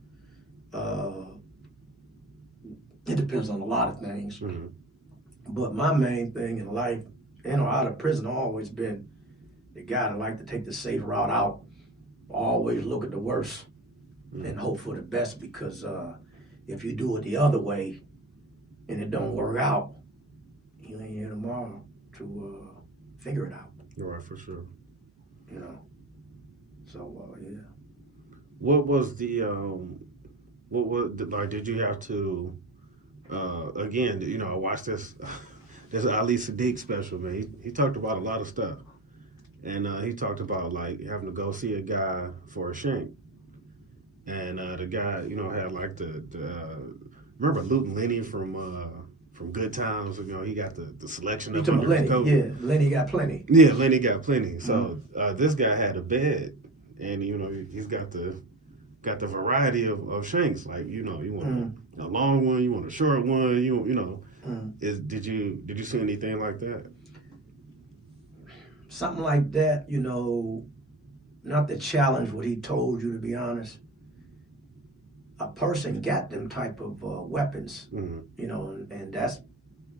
It depends on a lot of things. Mm-hmm. But my main thing in life, in or out of prison, I've always been the guy that like to take the safe route out. Always look at the worst and hope for the best, because if you do it the other way and it don't work out, you ain't here tomorrow to figure it out. You're right, for sure. You know. So yeah. What was the like? Did you have to again? You know, I watched this Ali Sadiq special, man. He talked about a lot of stuff, and he talked about like having to go see a guy for a shank, and the guy, you know, had like the remember Luke Lenny from Good Times. You know, he got the selection You up talking under about his Lenny? coat. Yeah, Lenny got plenty. Yeah, Lenny got plenty. So this guy had a bed, and you know he's got the variety of shanks. Like, you know, you want a long one, you want a short one. You know, did you see anything like that? Something like that, you know, not to challenge what he told you, to be honest. A person got them type of weapons, you know, and that's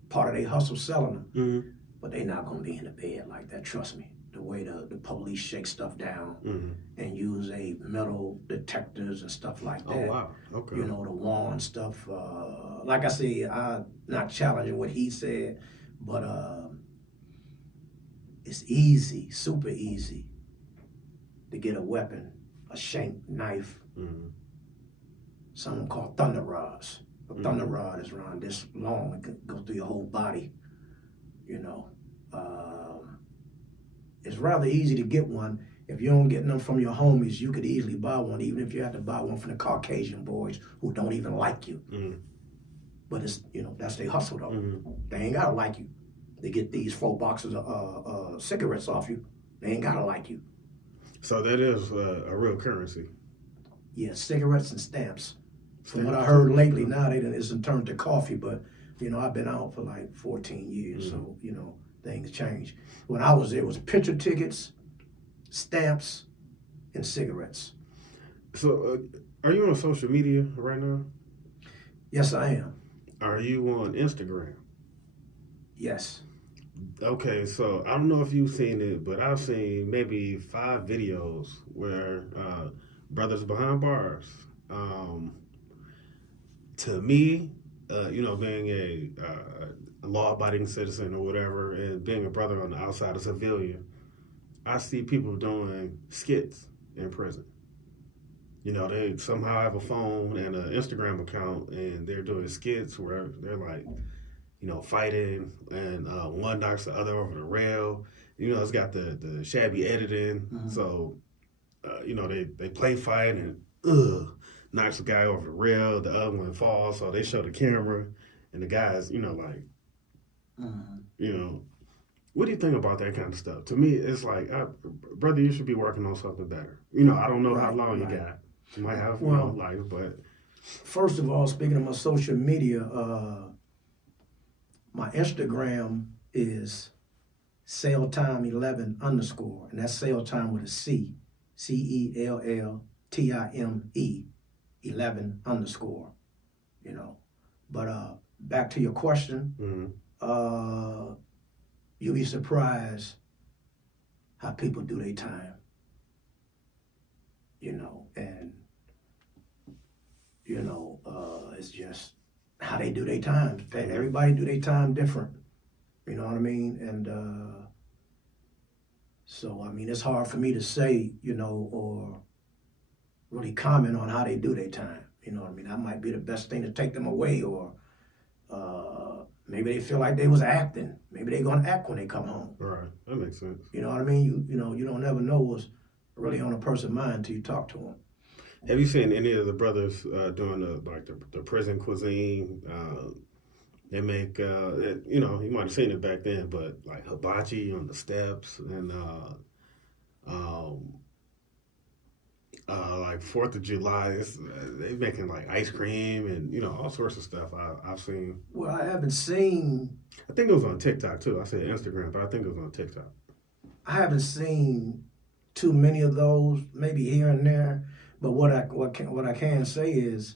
part of their hustle selling them. But they not gonna be in the bed like that. Trust me. The way the police shake stuff down and use a metal detectors and stuff like that. Oh wow, okay. You know, the wand stuff. Like I say, I'm not challenging what he said, but it's easy, super easy, to get a weapon, a shank, knife, something called thunder rods. A thunder rod is around this long, it can go through your whole body, you know. It's rather easy to get one. If you don't get them from your homies, you could easily buy one, even if you have to buy one from the Caucasian boys who don't even like you. But it's, you know, that's their hustle though. They ain't gotta like you. They get these 4 boxes of cigarettes off you. They ain't gotta like you. So that is a real currency. Yeah, cigarettes and stamps. From what I heard lately, now it's turned to coffee, but you know, I've been out for like 14 years, so you know, things change. When I was there, it was picture tickets, stamps, and cigarettes. So, are you on social media right now? Yes, I am. Are you on Instagram? Yes. Okay, so I don't know if you've seen it, but I've seen maybe 5 videos where brothers behind bars. To me, you know, being a law-abiding citizen or whatever, and being a brother on the outside, a civilian, I see people doing skits in prison. You know, they somehow have a phone and an Instagram account, and they're doing skits where they're like, you know, fighting, and one knocks the other over the rail. You know, it's got the shabby editing, so you know, they play fight and knocks the guy over the rail, the other one falls, so they show the camera, and the guy's, you know, like, you know, what do you think about that kind of stuff? To me, it's like, brother, you should be working on something better. You know, I don't know how long you got. You might have life, but... First of all, speaking of my social media, my Instagram is CellTime11 _, and that's CellTime with a C, CELLTIME 11 _, you know. But back to your question, you'll be surprised how people do their time, you know, and, you know, it's just how they do their time. Everybody do their time different, you know what I mean? And so, I mean, it's hard for me to say, you know, or really comment on how they do their time. You know what I mean? That might be the best thing to take them away, or maybe they feel like they was acting. Maybe they gonna act when they come home. Right, that makes sense. You know what I mean? You know, you don't never know what's really on a person's mind until you talk to them. Have you seen any of the brothers doing the prison cuisine? They make, you know, you might have seen it back then, but like hibachi on the steps, and Like 4th of July, they making like ice cream and all sorts of stuff. I've seen. Well, I haven't seen I think it was on TikTok too. I said Instagram, but I think it was on TikTok. too many of those, maybe here and there. But what I can say is,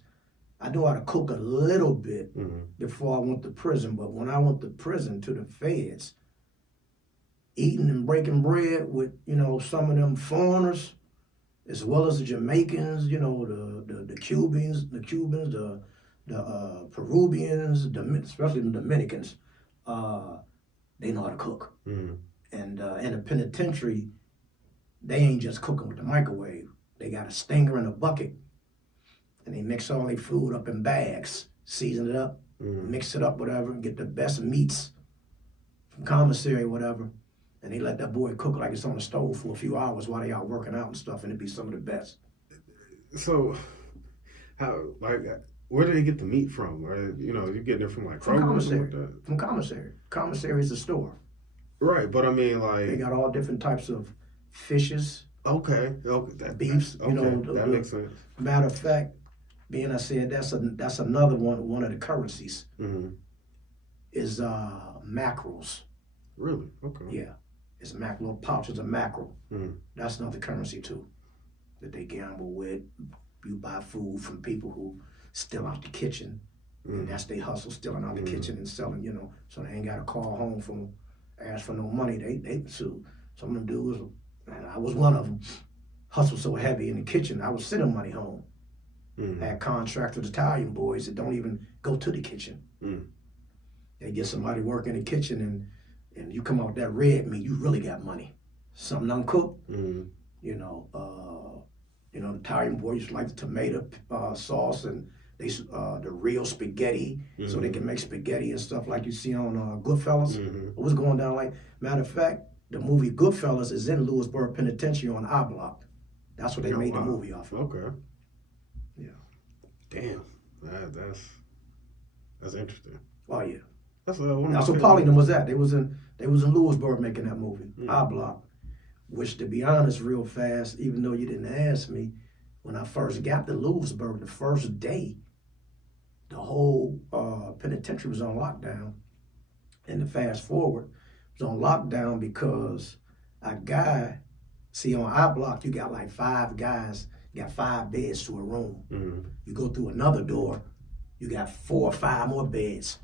I knew how to cook a little bit before I went to prison. But when I went to prison to the feds, eating and breaking bread with some of them foreigners, as well as the Jamaicans, the Cubans, the Peruvians, especially the Dominicans, they know how to cook. And in the penitentiary, they ain't just cooking with the microwave. They got a stinger and a bucket, and they mix all their food up in bags, season it up, mix it up, whatever, and get the best meats from commissary, whatever. And they let that boy cook like it's on the stove for a few hours while they out working out and stuff, and it'd be some of the best. So, where do they get the meat from? Or, you getting it from like From Kroger or something commissary. like that? From commissary. Commissary is the store. Right, but I mean, They got all different types of fishes, okay, beefs. Okay, that makes sense. Matter of fact, being I said, that's another one of the currencies is mackerels. Really? Okay. Yeah, it's little pouches of mackerel. That's another currency too that they gamble with. You buy food from people who steal out the kitchen, and that's they hustle, stealing out the kitchen and selling. So they ain't got to call home from ask for no money. They sue. Some of them dudes, and I was one of them, hustle so heavy in the kitchen, I was sending money home. Had contracts with Italian boys that don't even go to the kitchen. They get somebody working in the kitchen, and you come out with that red meat, you really got money. Something uncooked, the Italian boys like the tomato sauce and the real spaghetti, so they can make spaghetti and stuff like you see on Goodfellas. What's going down like? Matter of fact, the movie Goodfellas is in Lewisburg Penitentiary on I Block. That's what they made the movie off of. Okay. Yeah. Damn, that's interesting. Oh yeah. That's what Pauline was at. They was in Lewisburg making that movie, I Block. Which, to be honest, real fast, even though you didn't ask me, when I first got to Lewisburg, the first day, the whole penitentiary was on lockdown. And to fast forward, it was on lockdown because a guy, see on I Block, you got like 5 guys, you got 5 beds to a room. You go through another door, you got 4 or 5 more beds.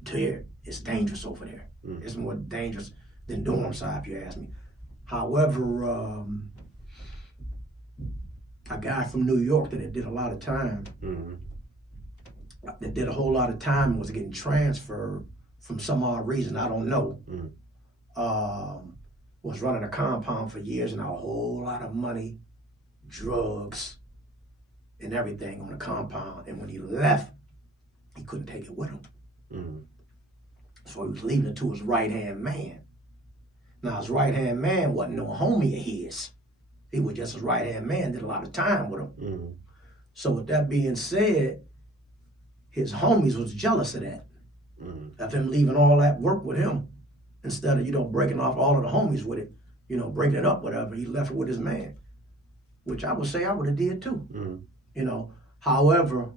There, it's dangerous over there. It's more dangerous than dorm side, if you ask me. However, a guy from New York that did a lot of time, that did a whole lot of time and was getting transferred from some odd reason, I don't know, was running a compound for years and a whole lot of money, drugs, and everything on the compound. And when he left, he couldn't take it with him. So he was leaving it to his right-hand man. Now, his right-hand man wasn't no homie of his. He was just his right-hand man, did a lot of time with him. So with that being said, his homies was jealous of that, of him leaving all that work with him instead of, breaking off all of the homies with it, breaking it up, whatever. He left it with his man, which I would say I would have did too. However,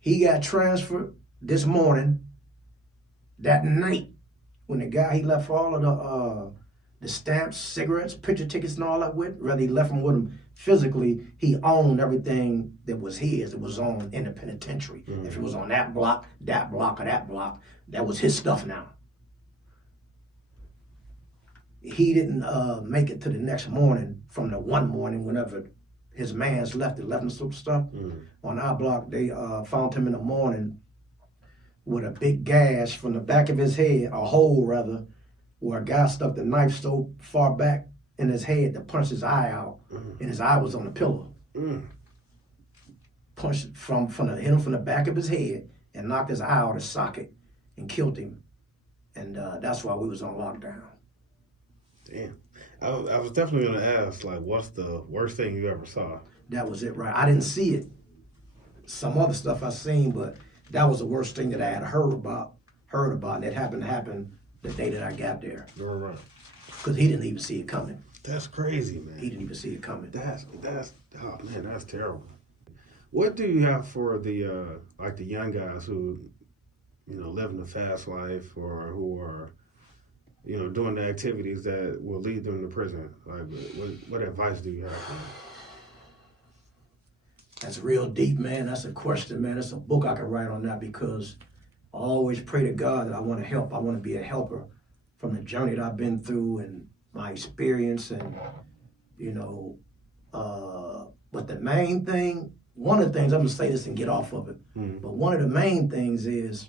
he got transferred this morning. That night, when the guy he left all of the stamps, cigarettes, picture tickets, and all that with, whether he left them with him physically, he owned everything that was his, that was on in the penitentiary. If it was on that block, or that block, that was his stuff now. He didn't make it to the next morning from the one morning whenever his mans left him some stuff. On our block, they found him in the morning with a big gash from the back of his head, a hole rather, where a guy stuck the knife so far back in his head to punch his eye out, and his eye was on the pillow. Punched hit him from the back of his head and knocked his eye out of his socket and killed him. And that's why we was on lockdown. Damn. I was definitely going to ask, what's the worst thing you ever saw? That was it, right? I didn't see it. Some other stuff I seen, but that was the worst thing that I had heard about, and it happened to happen the day that I got there. Right. Because he didn't even see it coming. That's crazy, man. He didn't even see it coming. That's oh man, that's terrible. What do you have for the like the young guys who, living a fast life or who are, doing the activities that will lead them to prison? Like, what advice do you have for them? That's real deep, man. That's a question, man. That's a book I could write on that, because I always pray to God that I want to help. I want to be a helper from the journey that I've been through and my experience, and but the main thing, one of the things, I'm gonna say this and get off of it, but one of the main things is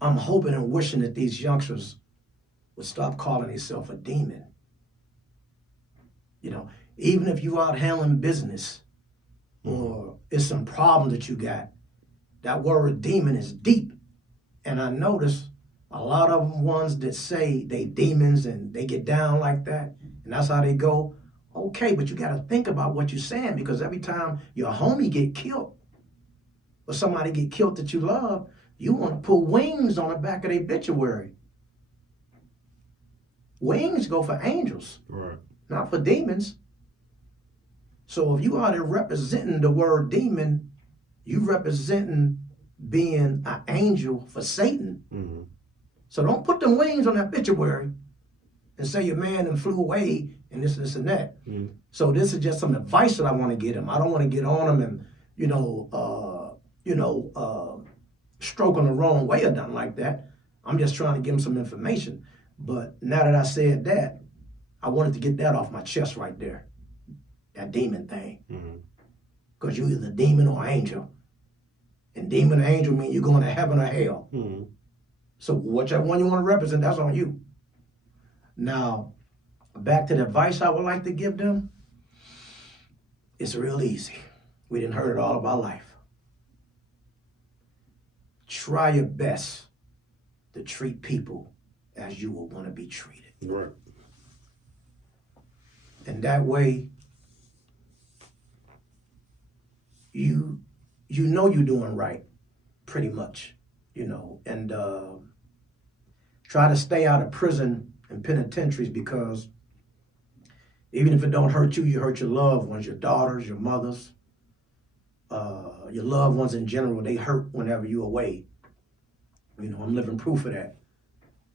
I'm hoping and wishing that these youngsters would stop calling themselves a demon. Even if you out handling business or it's some problem that you got, that word demon is deep. And I notice a lot of them ones that say they demons and they get down like that, and that's how they go. Okay, but you got to think about what you're saying, because every time your homie get killed or somebody get killed that you love, you want to put wings on the back of their obituary. Wings go for angels, Right. not for demons. So if you are there representing the word demon, you representing being an angel for Satan. Mm-hmm. So don't put them wings on that obituary and say your man and flew away and this and that. Mm-hmm. So this is just some advice that I want to get him. I don't want to get on him and stroke him the wrong way or nothing like that. I'm just trying to give him some information. But now that I said that, I wanted to get that off my chest right there. That demon thing. Because you're either demon or angel. And demon or angel mean you're going to heaven or hell. Mm-hmm. So whichever one you want to represent, that's on you. Now, back to the advice I would like to give them. It's real easy. We didn't heard it all of our life. Try your best to treat people as you would want to be treated. Right. And that way, you know you're doing right, pretty much, and try to stay out of prison and penitentiaries, because even if it don't hurt you, you hurt your loved ones, your daughters, your mothers, your loved ones in general. They hurt whenever you're away. I'm living proof of that.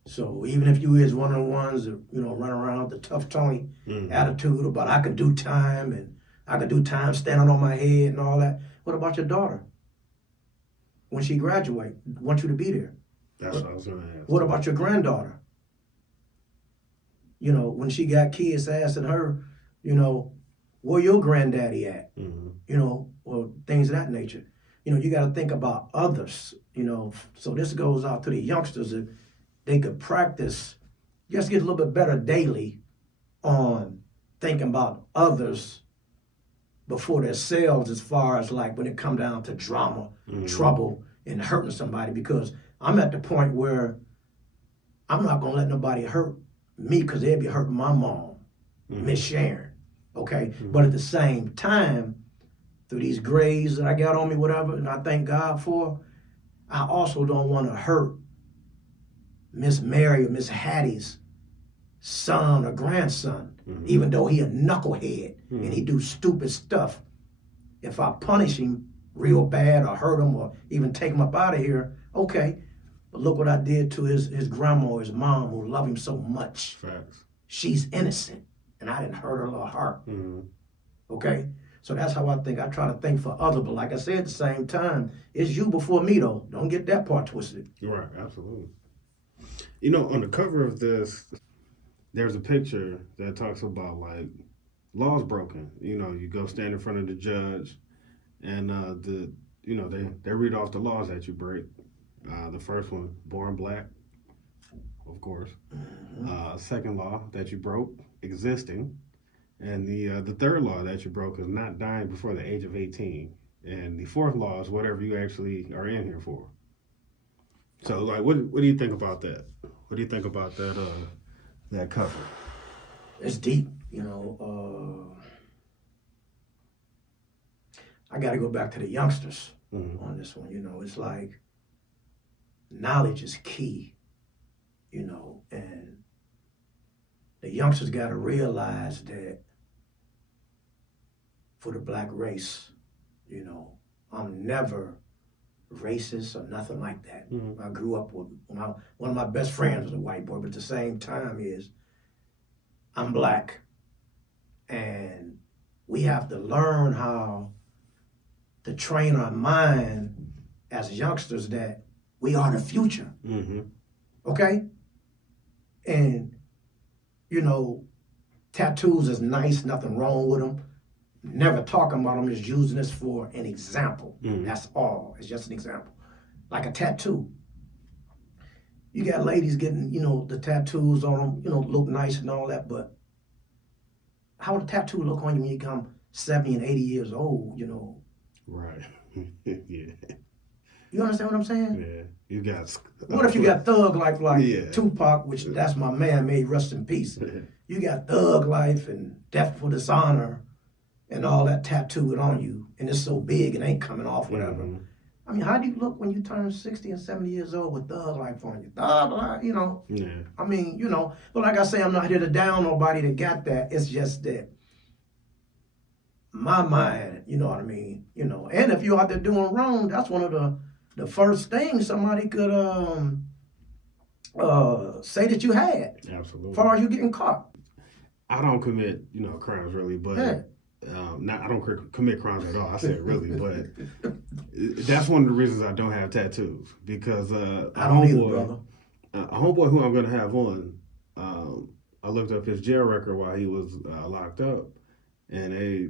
So even if you is one of the ones that, run around with the tough Tony attitude about I can do time and I can do time standing on my head and all that, what about your daughter? When she graduate, want you to be there. That's what I was going to ask. What about your granddaughter? When she got kids asking her, where your granddaddy at? Or things of that nature. You got to think about others, So this goes out to the youngsters that they could practice, just get a little bit better daily on thinking about others before themselves, as far as like when it come down to drama, trouble, and hurting somebody. Because I'm at the point where I'm not going to let nobody hurt me, because they'll be hurting my mom, Miss Sharon, okay? But at the same time, through these grades that I got on me, whatever, and I thank God for, I also don't want to hurt Miss Mary or Miss Hattie's son or grandson, even though he a knucklehead and he do stupid stuff. If I punish him real bad or hurt him or even take him up out of here, okay. But look what I did to his grandma or his mom, who love him so much. Facts. She's innocent, and I didn't hurt her little heart. Okay? So that's how I think. I try to think for others. But like I said, at the same time, it's you before me, though. Don't get that part twisted. Right, absolutely. On the cover of this, there's a picture that talks about, like, laws broken. You go stand in front of the judge, and they read off the laws that you break. The first one, born black, of course. Second law that you broke, existing. And the third law that you broke is not dying before the age of 18. And the fourth law is whatever you actually are in here for. So, like, what do you think about that? What do you think about that cover? It's deep, I got to go back to the youngsters on this one. It's like knowledge is key, and the youngsters got to realize that for the black race, you know, I'm never racist or nothing like that. Mhm. I grew up with one of my best friends was a white boy, but at the same time is I'm black, and we have to learn how to train our mind as youngsters that we are the future. Mm-hmm. Okay? And, you know, tattoos is nice, nothing wrong with them. Never talking about them, just using this for an example. Mhm. That's all. It's just an example. Like a tattoo. You got ladies getting, you know, the tattoos on them, you know, look nice and all that, but how would a tattoo look on you when you become 70 and 80 years old, you know? Right. Yeah. You understand what I'm saying? Yeah. You got. What if you got thug life like Yeah. Tupac, which that's my man, may he rest in peace. You got thug life and death for dishonor and all that tattooed on you, and it's so big it ain't coming off, whatever. Mhm. I mean, how do you look when you turn 60 and 70 years old with thug life on you? Thug life, you know. Yeah. I mean, you know, but like I say, I'm not here to down nobody that got that. It's just that my mind, you know what I mean? You know, and if you're out there doing wrong, that's one of the first things somebody could say that you had, Absolutely. as far as you getting caught. I don't commit, you know, crimes really, but Yeah. I don't commit crimes at all. I said really, but that's one of the reasons I don't have tattoos because I don't either, brother. a homeboy who I'm gonna have on, I looked up his jail record while he was locked up, and they,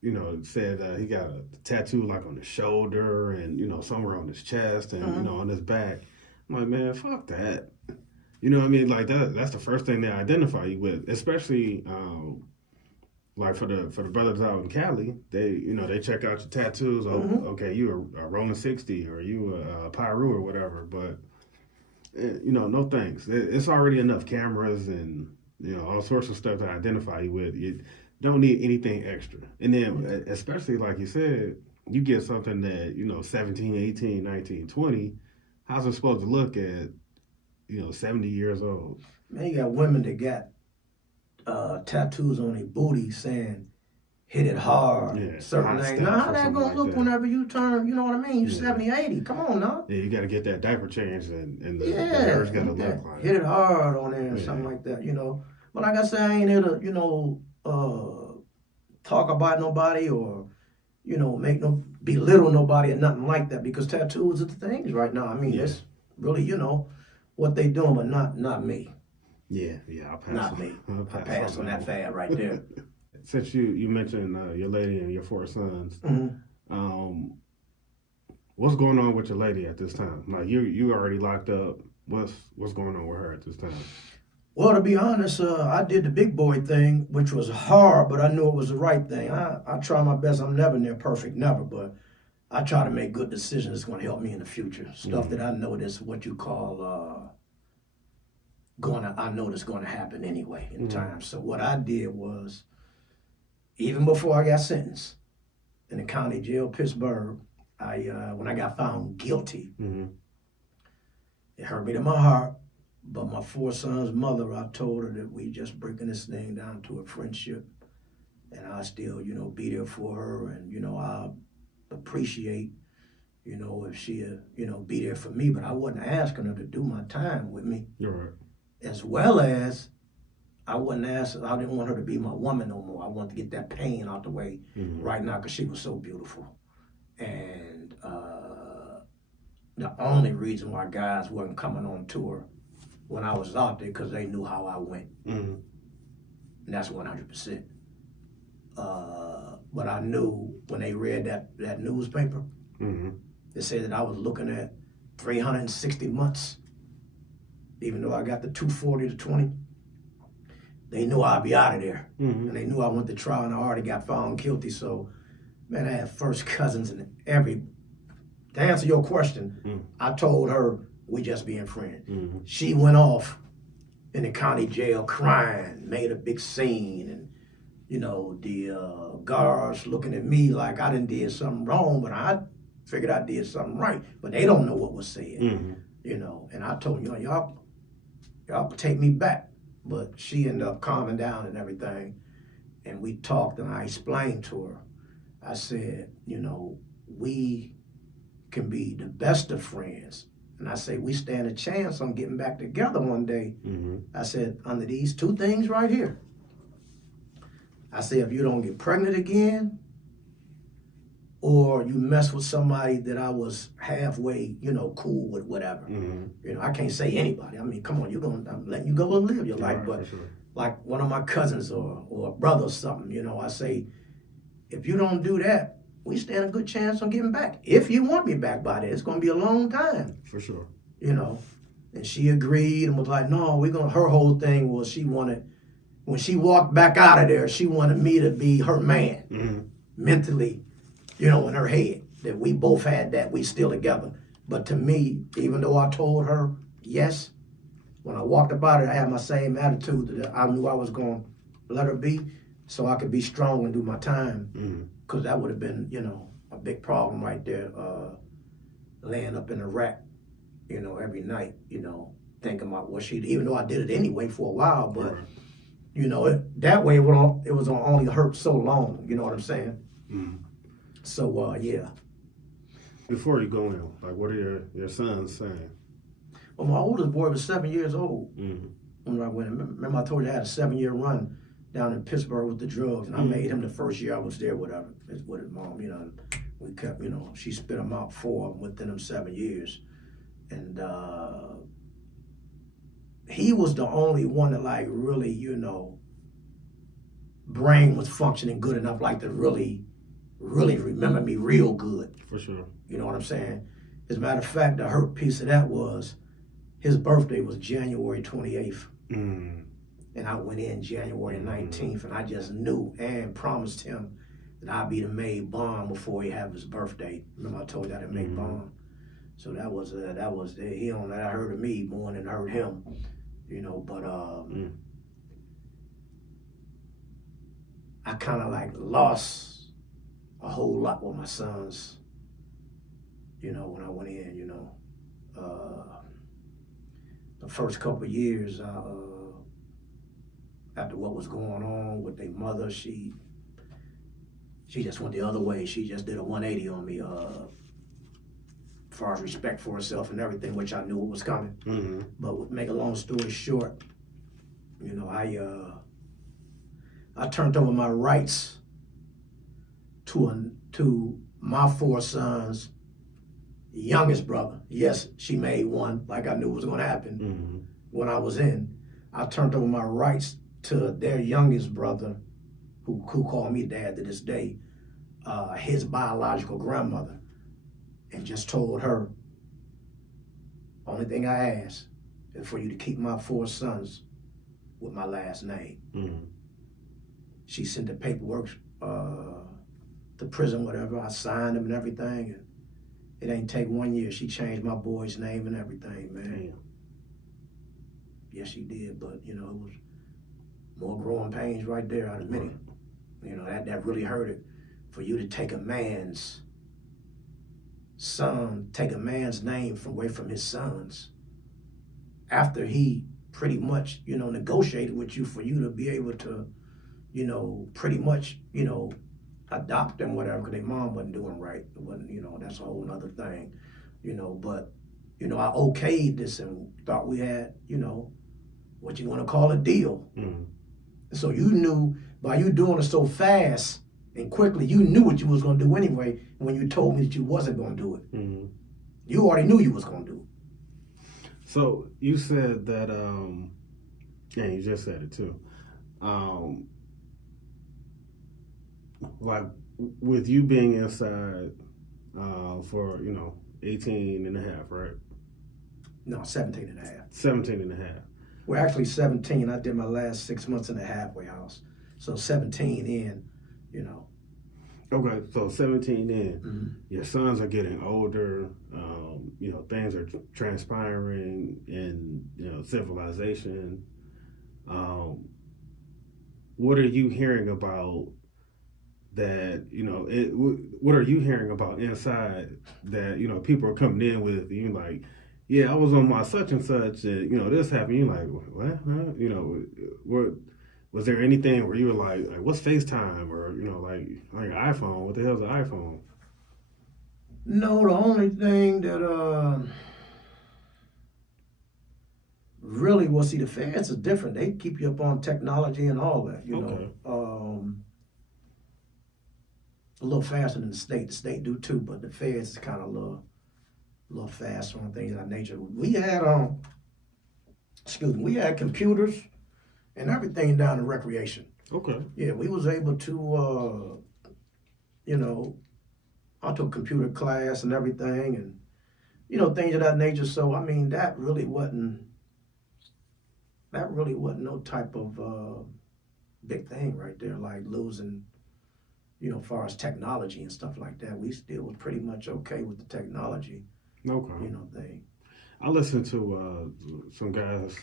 you know, said he got a tattoo like on his shoulder and you know somewhere on his chest and you know on his back. I'm like, man, fuck that. You know what I mean? Like that's the first thing they identify you with, especially like for the brothers out in Cali. They check out your tattoos. Oh, okay, you a Rolling 60 or you a Pyru or whatever. But you know, no thanks. It's already enough cameras and you know all sorts of stuff to identify you with. You don't need anything extra. And then especially like you said, you get something that you know 17, 18, 19, 20. How's it supposed to look at 70 years old? Man, you got women that got tattoos on their booty saying, hit it hard, Yeah, certain hot things. stuff Now, how or that something gonna like look that. whenever you turn, you know what I mean? You Yeah. 70, 80. Come on now. Yeah, you got to get that diaper changed and the Yeah. hair's got to yeah. look like Hit it hard on there or Yeah. something like that, you know. But like I said, I ain't here to, talk about nobody or, belittle nobody or nothing like that because tattoos are the things right now. I mean, Yeah. it's really, what they doing, but not me. Yeah, I'll pass. Not me. I'll I pass on that fad right there. Since you mentioned your lady and your 4 sons, Mhm. what's going on with your lady at this time? Like you already locked up. What's going on with her at this time? Well, to be honest, I did the big boy thing, which was hard, but I knew it was the right thing. I try my best. I'm never near perfect, never, but I try to make good decisions that's going to help me in the future. Stuff that I know that's what you call I know that's going to happen anyway in time. So what I did was, even before I got sentenced in the county jail, Pittsburgh, when I got found guilty, it hurt me to my heart. But my 4 sons' mother, I told her that we just breaking this thing down to a friendship, and I still, be there for her, and I appreciate, if she, be there for me. But I wasn't asking her to do my time with me, You're right. as well as I didn't want her to be my woman no more. I wanted to get that pain out the way right now because she was so beautiful, and the only reason why guys wasn't coming on tour when I was out there because they knew how I went. And that's 100%. But I knew when they read that newspaper, they said that I was looking at 360 months. Even though I got the 240 to 20, they knew I'd be out of there. And they knew I went to trial and I already got found guilty. So, man, I had first cousins and to answer your question, I told her, we just being friends. She went off in the county jail crying, made a big scene, and the guards looking at me like I done did something wrong, but I figured I did something right. But they don't know what was said, And I told them, y'all take me back, but she ended up calming down and everything. And we talked, and I explained to her. I said, you know, we can be the best of friends. And I say, we stand a chance on getting back together one day. I said, under these two things right here. I said, if you don't get pregnant again, or you mess with somebody that I was halfway, you know, cool with, whatever. You know, I can't say anybody. I mean, come on, I'm letting you go and live your life. But like one of my cousins or a brother or something, you know, I say, if you don't do that, we stand a good chance on getting back. If you want me back by then, it's going to be a long time. For sure. You know, and she agreed and was like, no, her whole thing was she wanted, when she walked back out of there, she wanted me to be her man, mentally, you know, in her head, that we both had that, we still together. But to me, even though I told her yes, when I walked up out of it, I had my same attitude that I knew I was going to let her be so I could be strong and do my time. Because that would have been, you know, a big problem right there, laying up in a rack, you know, every night, you know, thinking about what even though I did it anyway for a while, but, you know, that way it was gonna only hurt so long, you know what I'm saying? So, yeah. Before you go in, like, what are your sons saying? Well, my oldest boy was 7 years old when I went. Remember I told you I had a 7-year run down in Pittsburgh with the drugs, and I made him the first year I was there, whatever, with his mom, you know. We kept, you know, she spit him out 4 within them 7 years. And he was the only one that, like, really, you know, brain was functioning good enough, like, to really remember me real good. For sure. You know what I'm saying? As a matter of fact, the hurt piece of that was his birthday was January 28th. And I went in January 19th, and I just knew and promised him that I'd be the maid bomb before he had his birthday. Remember I told you I didn't make bomb? So that was he on that. I heard of me more than hurt him, you know. But I kind of like lost a whole lot with my sons, you know, when I went in, you know. The first couple of years, after what was going on with their mother, she just went the other way. She just did a 180 on me, as far as respect for herself and everything, which I knew it was coming. But to make a long story short, you know, I turned over my rights to my 4 sons' youngest brother. Yes, she made one, like I knew was going to happen when I was in. I turned over my rights to their youngest brother, who called me dad to this day, his biological grandmother, and just told her, only thing I ask is for you to keep my 4 sons with my last name. She sent the paperwork to prison, whatever. I signed them and everything, and it ain't take 1 year. She changed my boy's name and everything, man. Yes, she did, but, you know, it was more growing pains right there out of many. You know, that really hurt it. For you to take a man's name away from his sons after he pretty much, you know, negotiated with you for you to be able to, you know, pretty much, you know, adopt them, whatever, because their mom wasn't doing right. It wasn't, you know, that's a whole nother thing, you know. But, you know, I okayed this and thought we had, you know, what you want to call a deal. So you knew by you doing it so fast and quickly, you knew what you was going to do anyway when you told me that you wasn't going to do it. You already knew you was going to do it. So you said that, yeah, you just said it too. Like with you being inside for, you know, 18 and a half, right? No, 17 and a half. 17 and a half. Well, actually 17. I did my last 6 months in the halfway house. So 17 in, you know. Okay, so 17 in, your sons are getting older, you know, things are transpiring in, you know, civilization. What are you hearing about that, you know, what are you hearing about inside that, you know, people are coming in with, you like, yeah, I was on my such and such, and this happened. You're like, what? Huh? What? Was there anything where you were like, what's FaceTime, or like on your iPhone? What the hell's an iPhone? No, the only thing that really, well, see, the feds are different. They keep you up on technology and all that, Okay. A little faster than the state. The state do too, but the feds is kind of a little faster on things of that nature. We had we had computers and everything down to recreation. Okay. Yeah, we was able to, I took computer class and everything, and things of that nature. So I mean, that really wasn't no type of big thing right there, like losing, as far as technology and stuff like that. We still was pretty much okay with the technology, Okay. thing. I listened to some guys,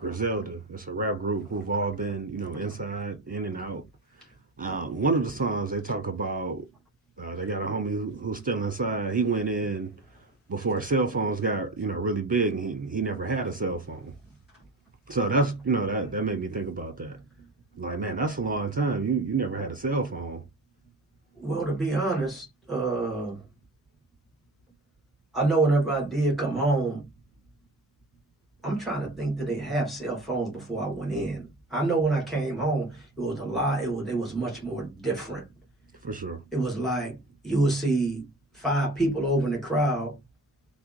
Griselda. It's a rap group who've all been, inside, in and out. One of the songs they talk about, they got a homie who's still inside. He went in before cell phones got, really big, and he never had a cell phone. So that's, that made me think about that. Like, man, that's a long time. You never had a cell phone. Well, to be honest, I know whenever I did come home, I'm trying to think, did they have cell phones before I went in? I know when I came home, it was a lot. It was much more different. For sure. It was like you would see 5 people over in the crowd,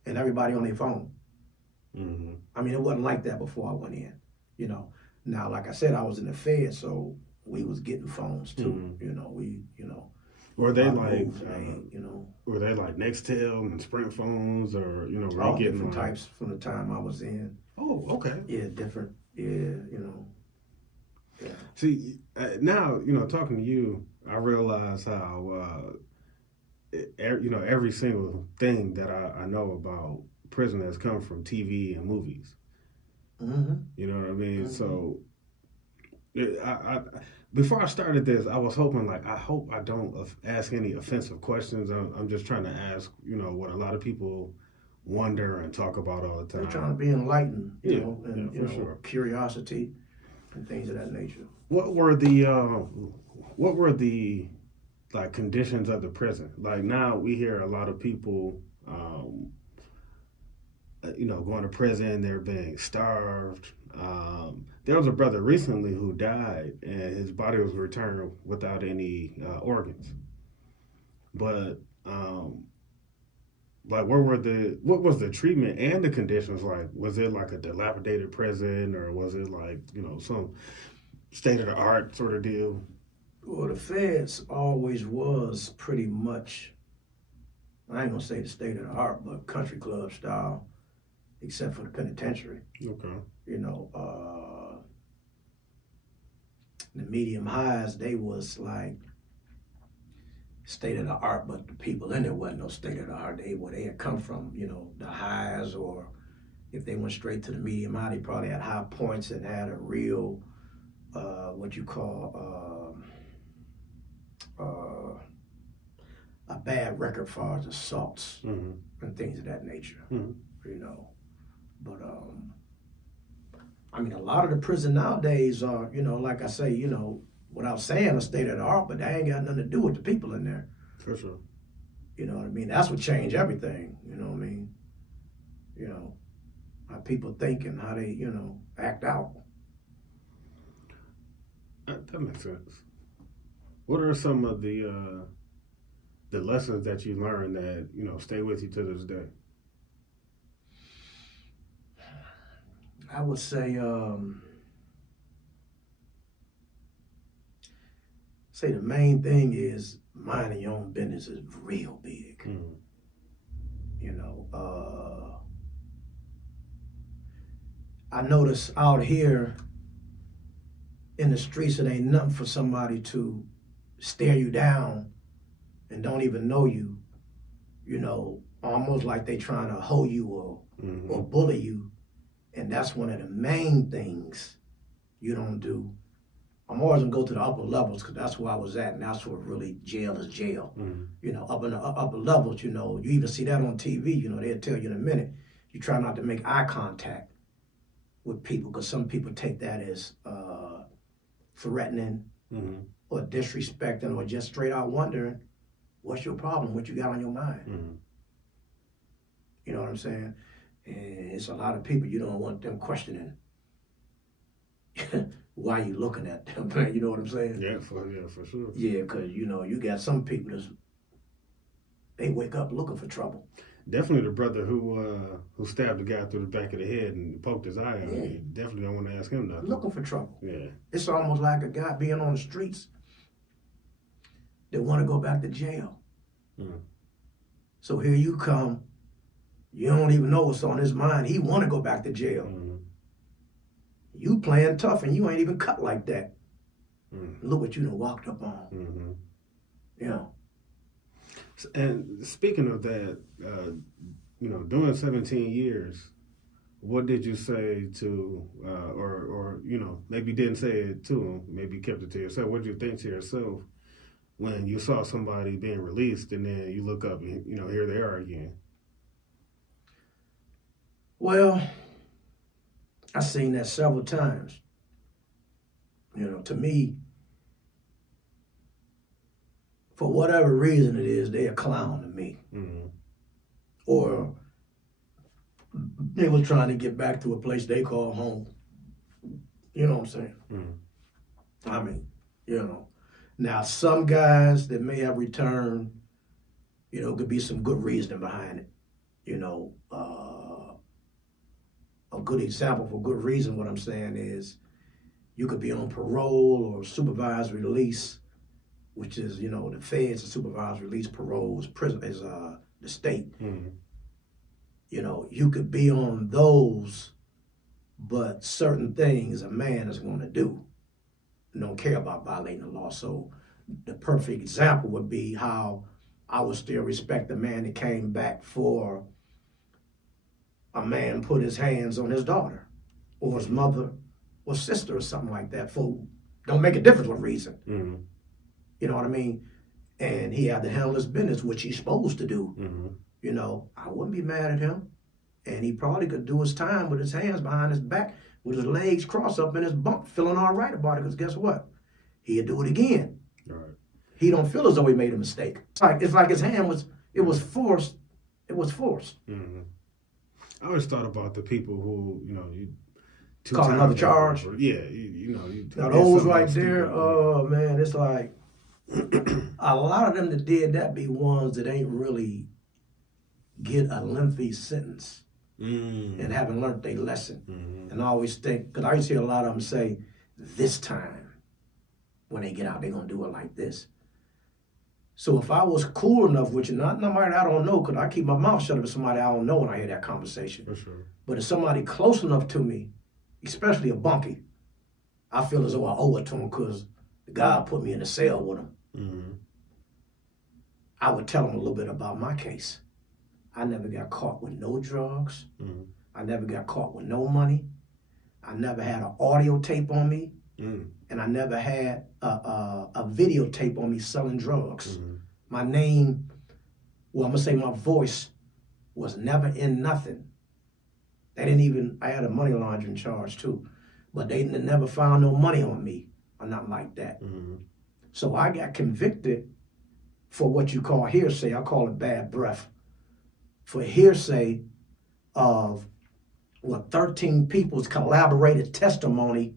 and everybody on their phone. Mm-hmm. I mean, it wasn't like that before I went in. Now, like I said, I was in the Fed, so we was getting phones too. Mm-hmm. Were they like, moves made, were they like Nextel and Sprint phones, or were all you getting different like... types from the time I was in. Oh, okay. Yeah, different. Yeah, Yeah. See, now talking to you, I realize how every single thing that I know about prison has come from TV and movies. Mm-hmm. You know what I mean? Mm-hmm. So, I before I started this, I was hoping, I hope I don't ask any offensive questions. I'm just trying to ask, what a lot of people wonder and talk about all the time. They're trying to be enlightened, and for sure. Curiosity and things of that nature. What were the like conditions of the prison? Like, now we hear a lot of people, going to prison. They're being starved. There was a brother recently who died, and his body was returned without any organs. But what was the treatment and the conditions like? Was it like a dilapidated prison, or was it like some state of the art sort of deal? Well, the feds always was pretty much, I ain't gonna say the state of the art, but country club style, except for the penitentiary. Okay. The medium highs, they was like state of the art, but the people in there wasn't no state of the art. Where they had come from, the highs, or if they went straight to the medium high, they probably had high points and had a real, what you call, a bad record as far as assaults Mm-hmm. and things of that nature. Mm-hmm. But I mean, a lot of the prison nowadays are, like I say, without saying a state of the art, but that ain't got nothing to do with the people in there. For sure. You know what I mean? That's what changed everything. You know what I mean? How people think and how they, act out. That makes sense. What are some of the lessons that you learned that stay with you to this day? I would say, the main thing is minding your own business is real big. Mm-hmm. I notice out here in the streets, it ain't nothing for somebody to stare you down and don't even know you, almost like they trying to hold you or bully you. And that's one of the main things you don't do. I'm always gonna go to the upper levels, because that's where I was at, and that's where really jail is jail. Mm-hmm. Up in the upper levels, you even see that on TV, they'll tell you in a minute, you try not to make eye contact with people, because some people take that as threatening or disrespecting, or just straight out wondering, what's your problem, what you got on your mind. You know what I'm saying? And it's a lot of people, you don't want them questioning why you looking at them, man. You know what I'm saying? Yeah, for sure. Yeah, because, you know, you got some people they wake up looking for trouble. Definitely the brother who stabbed the guy through the back of the head and poked his eye out. Yeah. You definitely don't want to ask him nothing. Looking for trouble. Yeah. It's almost like a guy being on the streets that want to go back to jail. So here you come, you don't even know what's on his mind. He want to go back to jail. You playing tough and you ain't even cut like that. Look what you done walked up on. You know. And speaking of that, you know, during 17 years, what did you say to, or you know, maybe you didn't say it to him, maybe you kept it to yourself. What did you think to yourself when you saw somebody being released and then you look up and, you know, here they are again? Well, I've seen that several times. You know, to me, for whatever reason it is, they a clown to me. Or they were trying to get back to a place they call home. You know what I'm saying? I mean, you know. Now, some guys that may have returned, you know, could be some good reasoning behind it. You know, a good example for good reason, what I'm saying is, you could be on parole or supervised release, which is, you know, the feds are supervised release, parole is prison, is the state. You know, you could be on those, but certain things a man is going to do. Don't care about violating the law. So the perfect example would be how I would still respect the man that came back for a man put his hands on his daughter or his mother or sister or something like that. For don't make a difference what reason. You know what I mean? And he had to handle his business, which he's supposed to do. You know, I wouldn't be mad at him. And he probably could do his time with his hands behind his back, with his legs crossed up in his bunk, feeling all right about it, because guess what? He'd do it again. Right. He don't feel as though he made a mistake. It's like his hand was forced. It was forced. I always thought about the people who, you know, Caught another charge. Yeah, you know. Now those right there, oh man, it's like a lot of them that did that be ones that ain't really get a lengthy sentence and haven't learned their lesson. And I always think, because I used to hear a lot of them say, this time when they get out, they're going to do it like this. So if I was cool enough with you, not somebody I don't know, because I keep my mouth shut if it's somebody I don't know when I hear that conversation. For sure. But if somebody close enough to me, especially a bunkie, I feel as though I owe it to him because the guy put me in a cell with him. I would tell him a little bit about my case. I never got caught with no drugs. I never got caught with no money. I never had an audio tape on me. And I never had a videotape on me selling drugs. My name, well, I'm going to say my voice was never in nothing. They didn't even, I had a money laundering charge too, but they never found no money on me or nothing like that. So I got convicted for what you call hearsay. I call it bad breath. For hearsay of what 13 people's collaborated testimony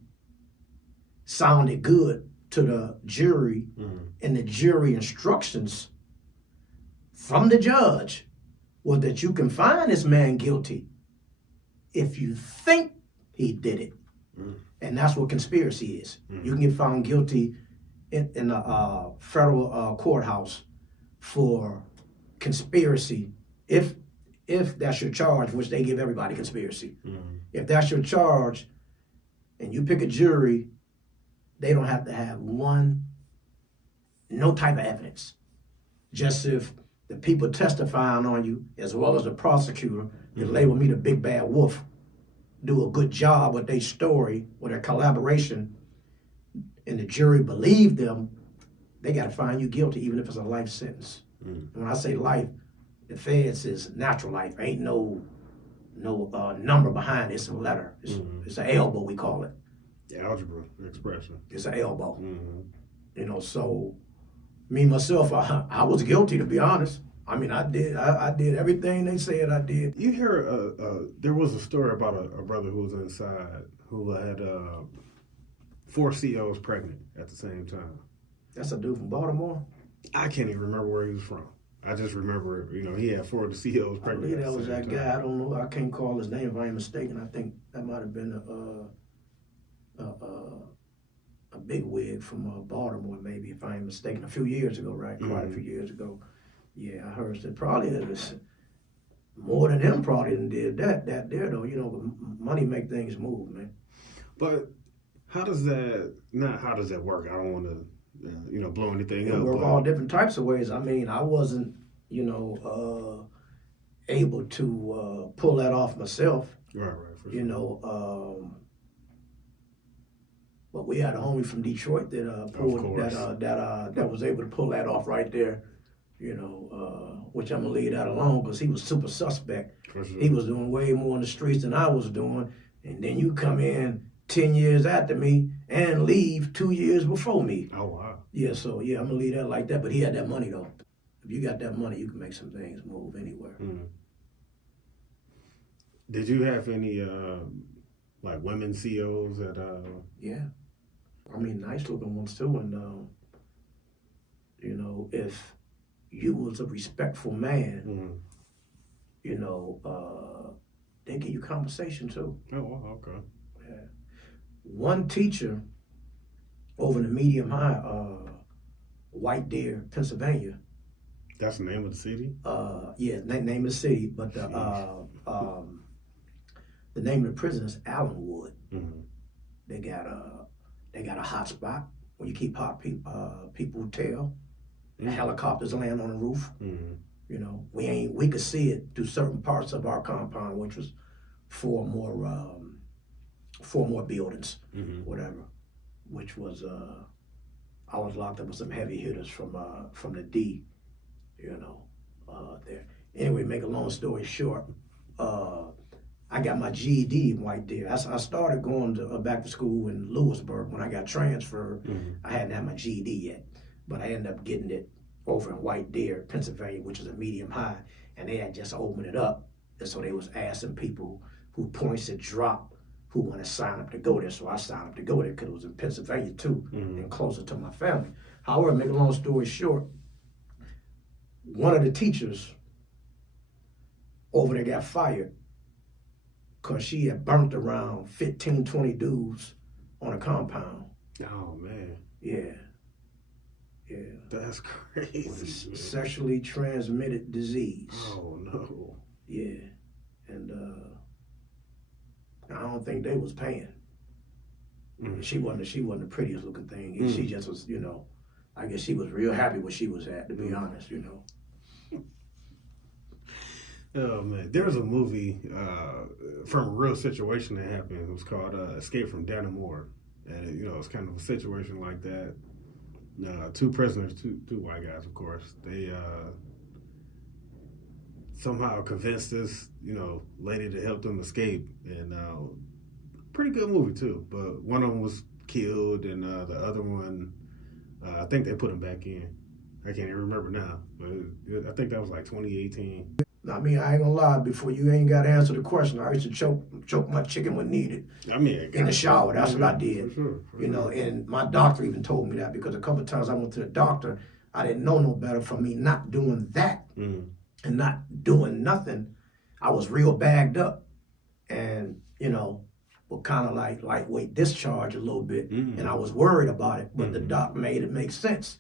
sounded good to the jury, and the jury instructions from the judge was that you can find this man guilty if you think he did it. And that's what conspiracy is. You can get found guilty in a federal courthouse for conspiracy if that's your charge, which they give everybody conspiracy. If that's your charge and you pick a jury, they don't have to have no type of evidence. Just if the people testifying on you, as well as the prosecutor, that label me the big bad wolf, do a good job with their story, with their collaboration, and the jury believe them, they got to find you guilty, even if it's a life sentence. When I say life, the feds is natural life. Ain't no number behind it. It's a letter. It's an elbow, we call it. The algebra expression. It's an elbow. Mm-hmm. You know, so me myself, I was guilty, to be honest. I mean, I did everything they said I did. You hear, there was a story about a brother who was inside who had 4 CEOs pregnant at the same time. That's a dude from Baltimore. I can't even remember where he was from. I just remember, he had 4 of the CEOs I pregnant. believe at that the was same that time. guy. I don't know. I can't call his name if I ain't mistaken. I think that might have been a big wig from Baltimore, maybe, if I ain't mistaken. A few years ago, right? Quite a few years ago. Yeah, I heard that probably it was more than him probably done did that there though. Money make things move, man. But how does that work? I don't want to, blow anything It up. work but- all different types of ways. I mean, I wasn't, able to pull that off myself. Right, for sure. But we had a homie from Detroit that pulled course. that was able to pull that off right there. Which I'm gonna leave that alone because he was super suspect. For sure. He was doing way more in the streets than I was doing, and then you come in 10 years after me and leave 2 years before me. Oh, wow. Yeah, so yeah, I'm gonna leave that like that. But he had that money though. If you got that money, you can make some things move anywhere. Mm. Did you have any women CEOs that? Yeah, I mean, nice looking ones too. And if you was a respectful man, they give you compensation too. Oh, wow, okay. Yeah. One teacher over in the medium high, White Deer, Pennsylvania. That's the name of the city. Name of the city, but the name of the prison is Allenwood. Mm-hmm. They got a hot spot where you keep hot people tail. The helicopters land on the roof. Mm-hmm. We could see it through certain parts of our compound, which was 4 more buildings, whatever. Which was I was locked up with some heavy hitters from the D, there. Anyway, make a long story short, I got my GED in White Deer. I started going to back to school in Lewisburg when I got transferred. I hadn't had my GED yet, but I ended up getting it over in White Deer, Pennsylvania, which is a medium high, and they had just opened it up, and so they was asking people who points had dropped who want to sign up to go there. So I signed up to go there because it was in Pennsylvania too, and closer to my family. However, make a long story short, one of the teachers over there got fired because she had burnt around 15, 20 dudes on a compound. Oh, man. Yeah. That's crazy. Man. Sexually transmitted disease. Oh, no. Yeah. And I don't think they was paying. She wasn't the prettiest looking thing. She just was, I guess she was real happy where she was at, to be honest, Oh, man. There was a movie from a real situation that happened. It was called Escape from Dannemora. And, it's kind of a situation like that. 2 prisoners, two white guys, of course. They somehow convinced this, lady to help them escape. And pretty good movie, too. But one of them was killed, and the other one, I think they put him back in. I can't even remember now. But I think that was like 2018. I mean, I ain't gonna lie, before you ain't got to answer the question, I used to choke my chicken when needed. I mean, in the shower, that's what I did. For sure. And my doctor even told me that because a couple of times I went to the doctor, I didn't know no better for me not doing that and not doing nothing. I was real bagged up and, were kind of like lightweight discharge a little bit. And I was worried about it, but the doc made it make sense.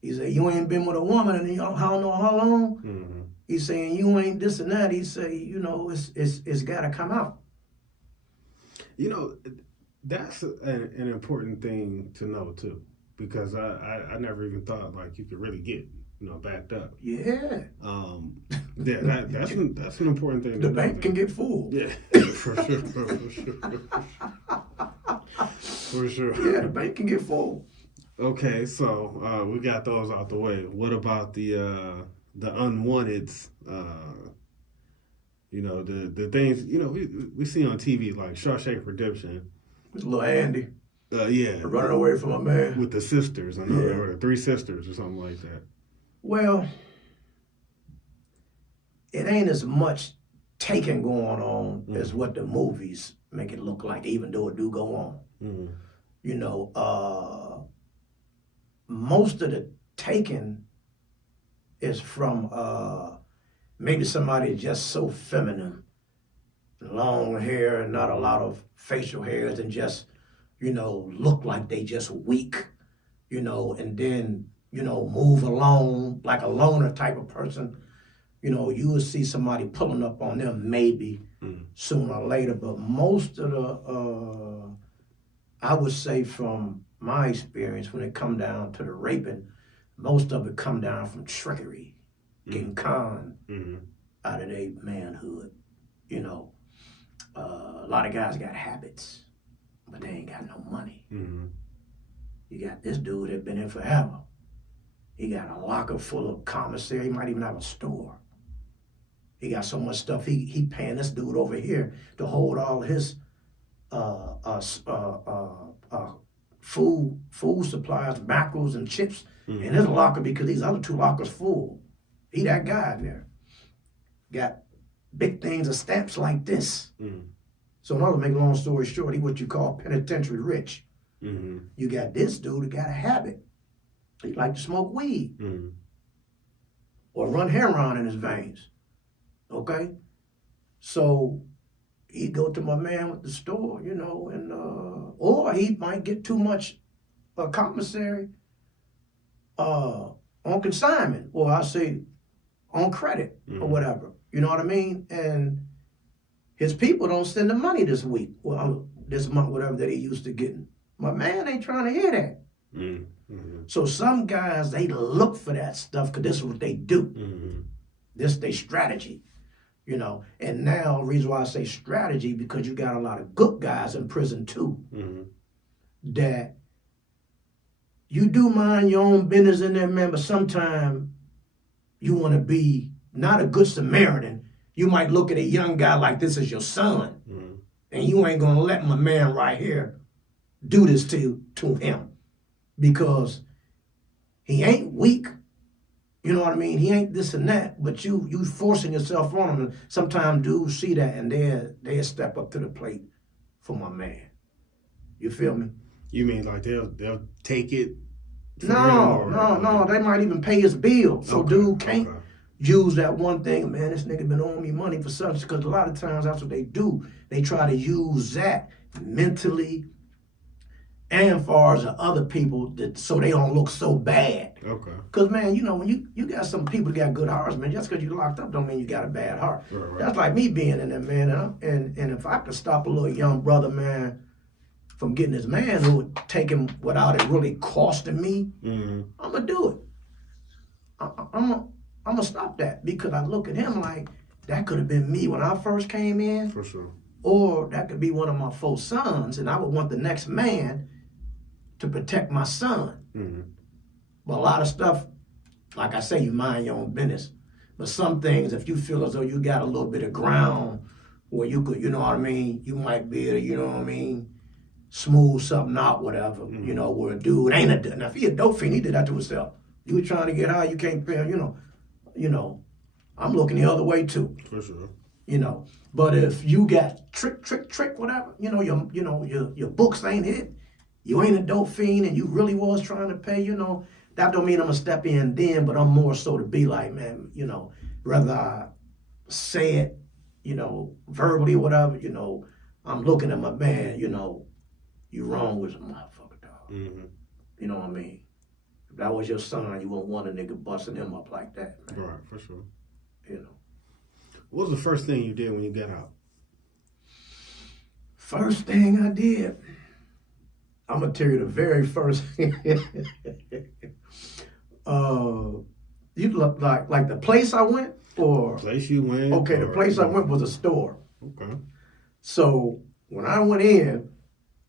He said, you ain't been with a woman in I don't know how long. He's saying you ain't this and that. He say, it's got to come out. That's an important thing to know too, because I never even thought like you could really get backed up. Yeah. That's an important thing. The to bank know. can get full. Yeah, for sure. For sure. Yeah, the bank can get full. Okay, so we got those out the way. What about the unwanteds? You know, the things, you know, we see on TV like Shawshank Redemption. Little Andy Yeah. running away from a man. With the sisters, I know, or the three sisters or something like that. Well, it ain't as much taking going on as what the movies make it look like, even though it do go on. Mm-hmm. You know, most of the taking is from maybe somebody just so feminine, long hair and not a lot of facial hairs, and just, you know, look like they just weak, you know, and then, you know, move along like a loner type of person. You know, you will see somebody pulling up on them maybe sooner or later, but most of the, I would say from my experience, when it come down to the raping, most of it come down from trickery, getting conned out of their manhood. You know, a lot of guys got habits, but they ain't got no money. You got this dude that been in forever. He got a locker full of commissary. He might even have a store. He got so much stuff. He paying this dude over here to hold all his food supplies, mackerels and chips in his locker, because these other two lockers full. He that guy in there. Got big things of stamps like this. So in order to make a long story short, he what you call penitentiary rich. You got this dude that got a habit. He like to smoke weed or run heroin in his veins. Okay? So he go to my man with the store, you know, and or he might get too much commissary on consignment, or I say on credit or whatever. You know what I mean? And his people don't send the money this week, well, this month, whatever that he used to getting. My man ain't trying to hear that. So some guys, they look for that stuff because this is what they do. This they strategy, you know. And now, the reason why I say strategy, because you got a lot of good guys in prison too, that you do mind your own business in there, man, but sometimes you want to be not a good Samaritan. You might look at a young guy like this as your son, and you ain't going to let my man right here do this to him, because he ain't weak. You know what I mean? He ain't this and that, but you forcing yourself on him. And sometimes dudes see that and they'll step up to the plate for my man. You feel me? You mean like they'll take it? No. They might even pay his bill. So dude can't use that one thing. Man, this nigga been owing me money for such, because a lot of times that's what they do. They try to use that mentally and far as the other people, so they don't look so bad. Okay. Because, man, you know, when you got some people that got good hearts, man, just because you locked up don't mean you got a bad heart. Right. That's like me being in there, man. And if I could stop a little young brother, man, from getting his manhood taken without it really costing me, I'm going to do it. I'm going to stop that, because I look at him like, that could have been me when I first came in. For sure. Or that could be one of my 4 sons, and I would want the next man to protect my son. But a lot of stuff, like I say, you mind your own business. But some things, if you feel as though you got a little bit of ground where you could, you know what I mean, you might be able to, you know what I mean, smooth something out, whatever, you know, where a dude ain't now if he a dope fiend, he did that to himself. You were trying to get high, you can't pay, you know, I'm looking the other way too. For sure. You know, but if you got trick, whatever, your books ain't hit, you ain't a dope fiend, and you really was trying to pay, you know, that don't mean I'm gonna step in then, but I'm more so to be like, man, you know, whether I say it, you know, verbally, whatever, you know, I'm looking at my man, you know, you wrong with a motherfucker, dog. You know what I mean? If that was your son, you wouldn't want a nigga busting him up like that, man. Right, for sure. You know. What was the first thing you did when you got out? First thing I did, I'm gonna tell you the very first. You look like the place I went, or place you went. Okay, the place I went was a store. Okay. So when I went in,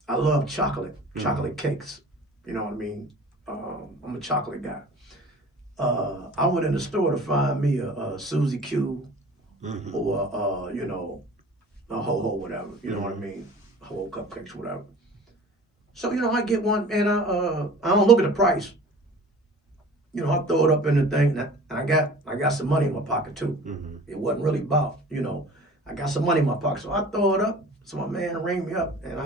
I love chocolate cakes. You know what I mean? I'm a chocolate guy. I went in the store to find me a Suzy Q, or you know, a ho-ho, whatever. You know what I mean? Ho-ho cupcakes, whatever. So, you know, I get one, and I don't look at the price. You know, I throw it up in the thing, and I got some money in my pocket too. It wasn't really about, you know, I got some money in my pocket, so I throw it up. So my man rang me up, and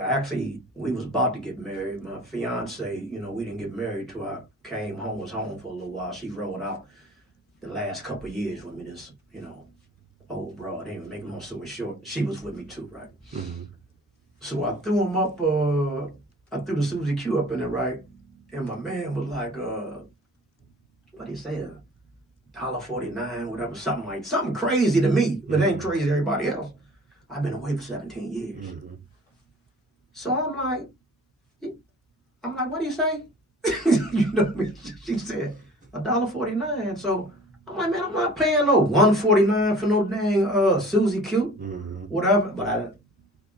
actually, we was about to get married. My fiance, you know, we didn't get married till I was home for a little while. She rolled out the last couple of years with me, this, you know, old broad. Anyway, make a long story short, she was with me too, right? So I threw him up, I threw the Suzy Q up in there, right? And my man was like, what do you say, $1.49, whatever, something crazy to me, but it ain't crazy to everybody else. I've been away for 17 years. So I'm like, what do you say? You know what I mean? She said, $1.49. So I'm like, man, I'm not paying no $1.49 for no dang Suzy Q, whatever. But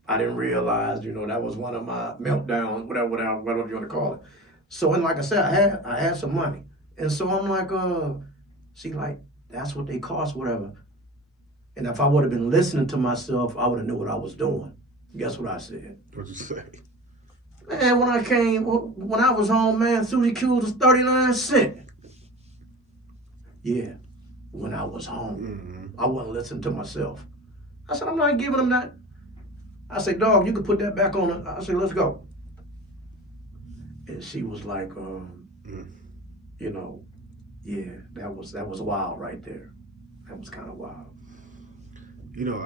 I didn't realize, you know, that was one of my meltdowns, whatever you want to call it. So, and like I said, I had some money. And so I'm like, she like, that's what they cost, whatever. And if I would have been listening to myself, I would have knew what I was doing. Guess what I said? What'd you say? Man, when I was home, man, Suzy Q was 39 cents. Yeah, when I was home. I wasn't listening to myself. I said, I'm not giving them that. I said, dog, you can put that back on it. I said, let's go. And she was like, you know, yeah, that was wild right there. That was kind of wild. You know,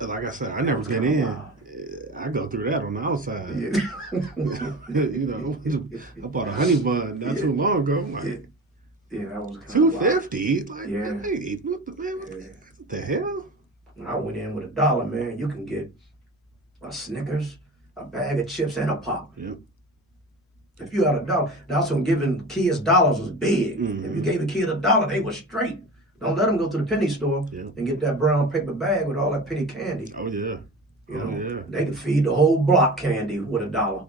like I said, I never get in. Wild. I go through that on the outside. Yeah. You know, I bought a honey bun not too long ago. I'm like, yeah, that was kind of $2.50. Like, Yeah. hey, what the hell? When I went in with $1, man, you can get a Snickers, a bag of chips, and a pop. Yeah. If you had $1, that's when giving kids dollars was big. If you gave a kid $1, they were straight. Don't let them go to the penny store and get that brown paper bag with all that penny candy. Oh yeah. You know, they could feed the whole block candy with $1.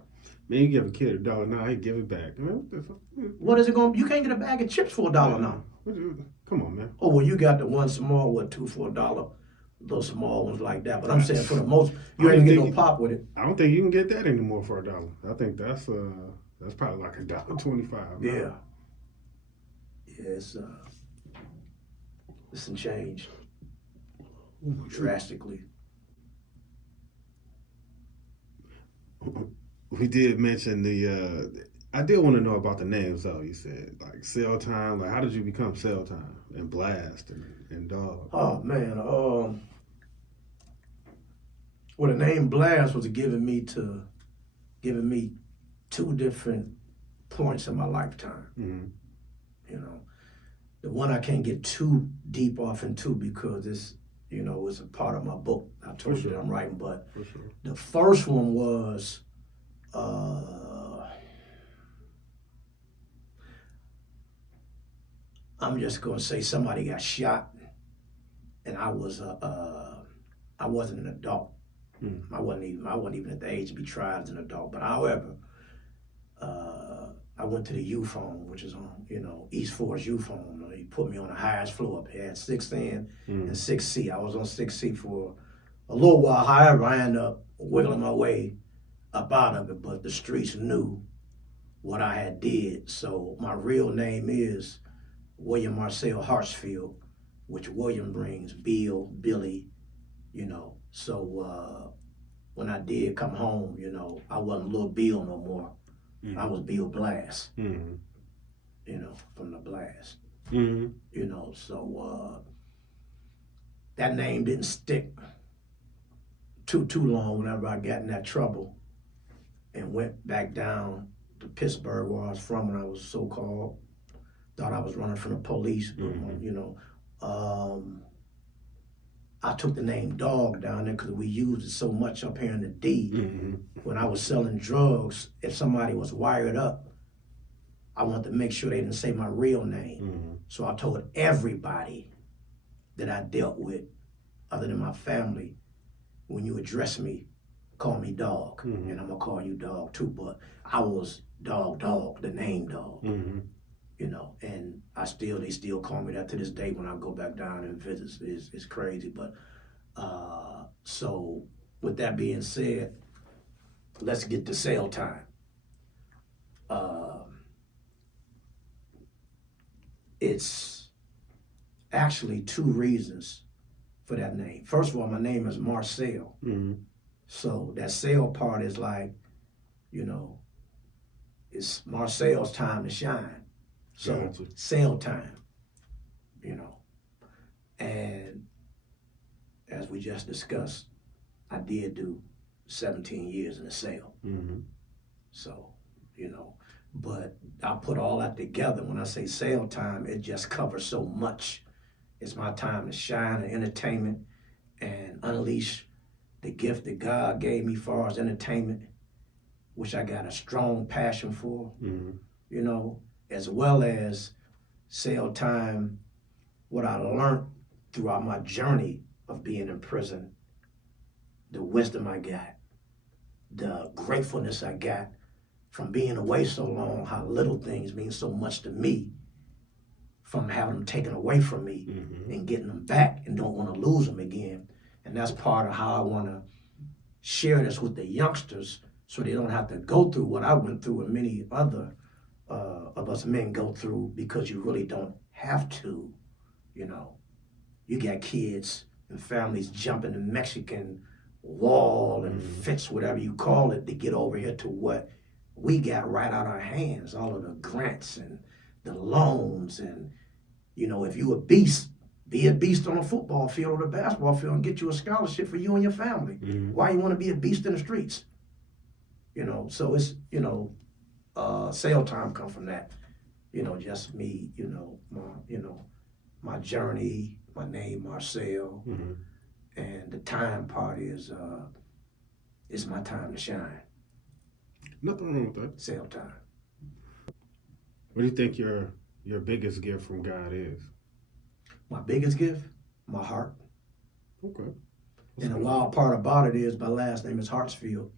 Man, you give a kid $1 now, he give it back. Man, what the fuck? What is it going to be? You can't get a bag of chips for $1 now. Come on, man. Oh, well, you got the one small one, two for $1. Those small ones like that. But I'm saying for the most, you ain't get no pop with it. I don't think you can get that anymore for $1. I think that's probably like $1.25. Yeah. Yeah, it's some change drastically. We did mention I did want to know about the names though. You said like Cell Time. Like, how did you become Cell Time and Blast and Dog? Oh man, well, the name Blast was giving me two different points in my lifetime. You know, the one I can't get too deep off into because it's, you know, it's a part of my book. I told you that I'm writing, but the first one was, I'm just gonna say somebody got shot, and I wasn't an adult. I wasn't even at the age to be tried as an adult. But however, I went to the youth home, which is on, you know, East Forest Youth Home. He put me on the highest floor up here. Had 6N and 6C. I was on 6C for a little while. However, I ended up wiggling my way up out of it, but the streets knew what I had did. So my real name is William Marcel Hartsfield, which William brings Bill, Billy, you know. So when I did come home, you know, I wasn't Little Bill no more. I was Bill Blast, you know, from the Blast, you know. So that name didn't stick too long whenever I got in that trouble and went back down to Pittsburgh, where I was from when I was so-called. Thought I was running from the police, you know. I took the name Dog down there because we used it so much up here in the D. When I was selling drugs, if somebody was wired up, I wanted to make sure they didn't say my real name. So I told everybody that I dealt with, other than my family, when you address me, call me Dog. And I'm going to call you Dog too. But I was Dog, the name Dog. You you know, and they still call me that to this day when I go back down and visit. It's crazy, but so with that being said, let's get to sale time. It's actually two reasons for that name. First of all, my name is Marcel. Mm-hmm. So that sale part is like, you know, it's Marcel's time to shine. So Gotcha. sale time, you know. And as we just discussed, I did do 17 years in the sale. Mm-hmm. So, you know, but I put all that together. When I say sale time, it just covers so much. It's my time to shine in entertainment and unleash the gift that God gave me as far as entertainment, which I got a strong passion for, Mm-hmm. you know, as well as sale time, what I learned throughout my journey of being in prison, the wisdom I got, the gratefulness I got from being away so long, how little things mean so much to me, from having them taken away from me Mm-hmm. and getting them back and don't want to lose them again. And that's part of how I want to share this with the youngsters so they don't have to go through what I went through and many other of us men go through, because you really don't have to, you know. You got kids and families jumping the Mexican wall and fence, whatever you call it, to get over here to what we got right out our hands, all of the grants and the loans. And, you know, if you a beast, be a beast on a football field or the basketball field and get you a scholarship for you and your family. Mm-hmm. Why you want to be a beast in the streets? You know, so it's, you know, sale time come from that. You know, just me, my journey, my name, Marcel, Mm-hmm. and the time part is my time to shine. Nothing wrong with that. Sale time. What do you think your biggest gift from God is? My biggest gift, my heart. Okay. And the wild part about it is my last name is Hartsfield.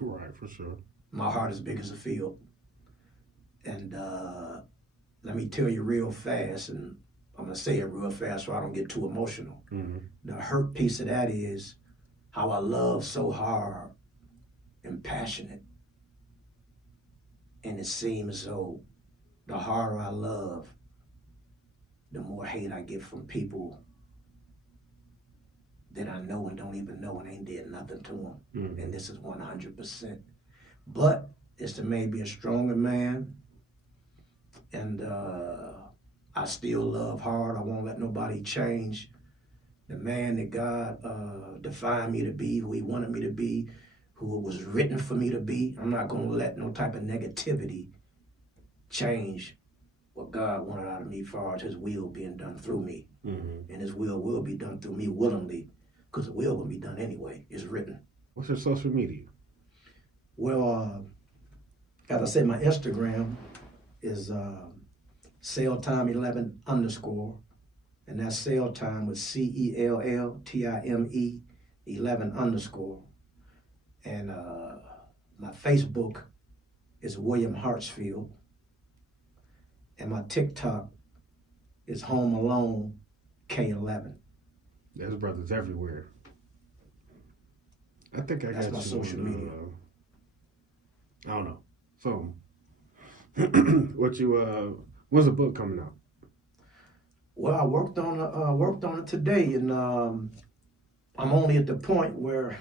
Right, for sure. My heart is big as a field. And let me tell you real fast, and I'm going to say it real fast so I don't get too emotional. Mm-hmm. The hurt piece of that is how I love so hard and passionate. And it seems as though the harder I love, the more hate I get from people that I know and don't even know and ain't did nothing to them. Mm-hmm. And this is 100%. But it's to make me a stronger man. And I still love hard. I won't let nobody change the man that God defined me to be, who he wanted me to be, who it was written for me to be. I'm not going to let no type of negativity change what God wanted out of me as far as his will being done through me. Mm-hmm. And his will be done through me willingly, because the will be done anyway. It's written. What's your social media? Well, as I said, my Instagram is SaleTime11 _, and that's SaleTime with CELLTIME 11 _. And my Facebook is William Hartsfield, and my TikTok is Home Alone K11. There's brothers everywhere. I think I That's got my you social on, media. I don't know. So, when's the book coming out? Well, I worked on it today, and I'm only at the point where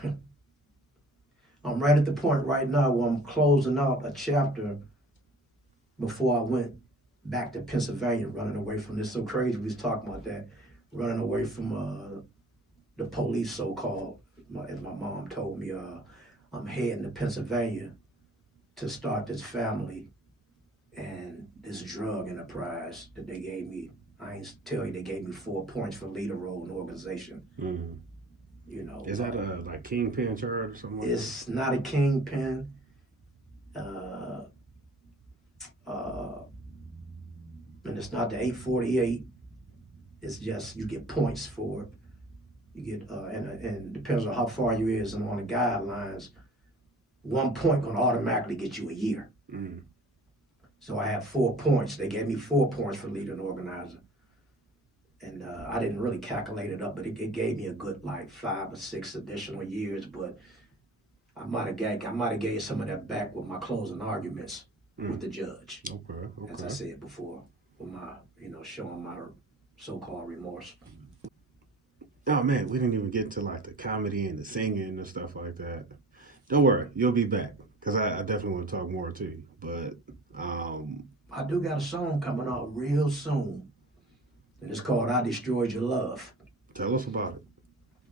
I'm right at the point right now where I'm closing out a chapter before I went back to Pennsylvania, running away from this. So crazy we was talking about that, running away from the police, so-called. As my mom told me, I'm heading to Pennsylvania to start this family and this drug enterprise that they gave me. I ain't tell you, they gave me 4 points for leader role in the organization. Mm-hmm. You know, Is that a like kingpin charge or something like it's not a kingpin. And it's not the 848. It's just you get points for it. You get and depends on how far you is and on the guidelines. 1 point gonna automatically get you a year. that? Mm-hmm. So I had 4 points. They gave me 4 points for leading organizer. And I didn't really calculate it up, but it gave me a good like 5 or 6 additional years. But I might have gave some of that back with my closing arguments with the judge. Okay. As I said before, with my, showing my so-called remorse. Oh man, we didn't even get to like the comedy and the singing and stuff like that. Don't worry, you'll be back because I definitely want to talk more to you. But I do got a song coming out real soon, and it's called "I Destroyed Your Love." Tell us about it.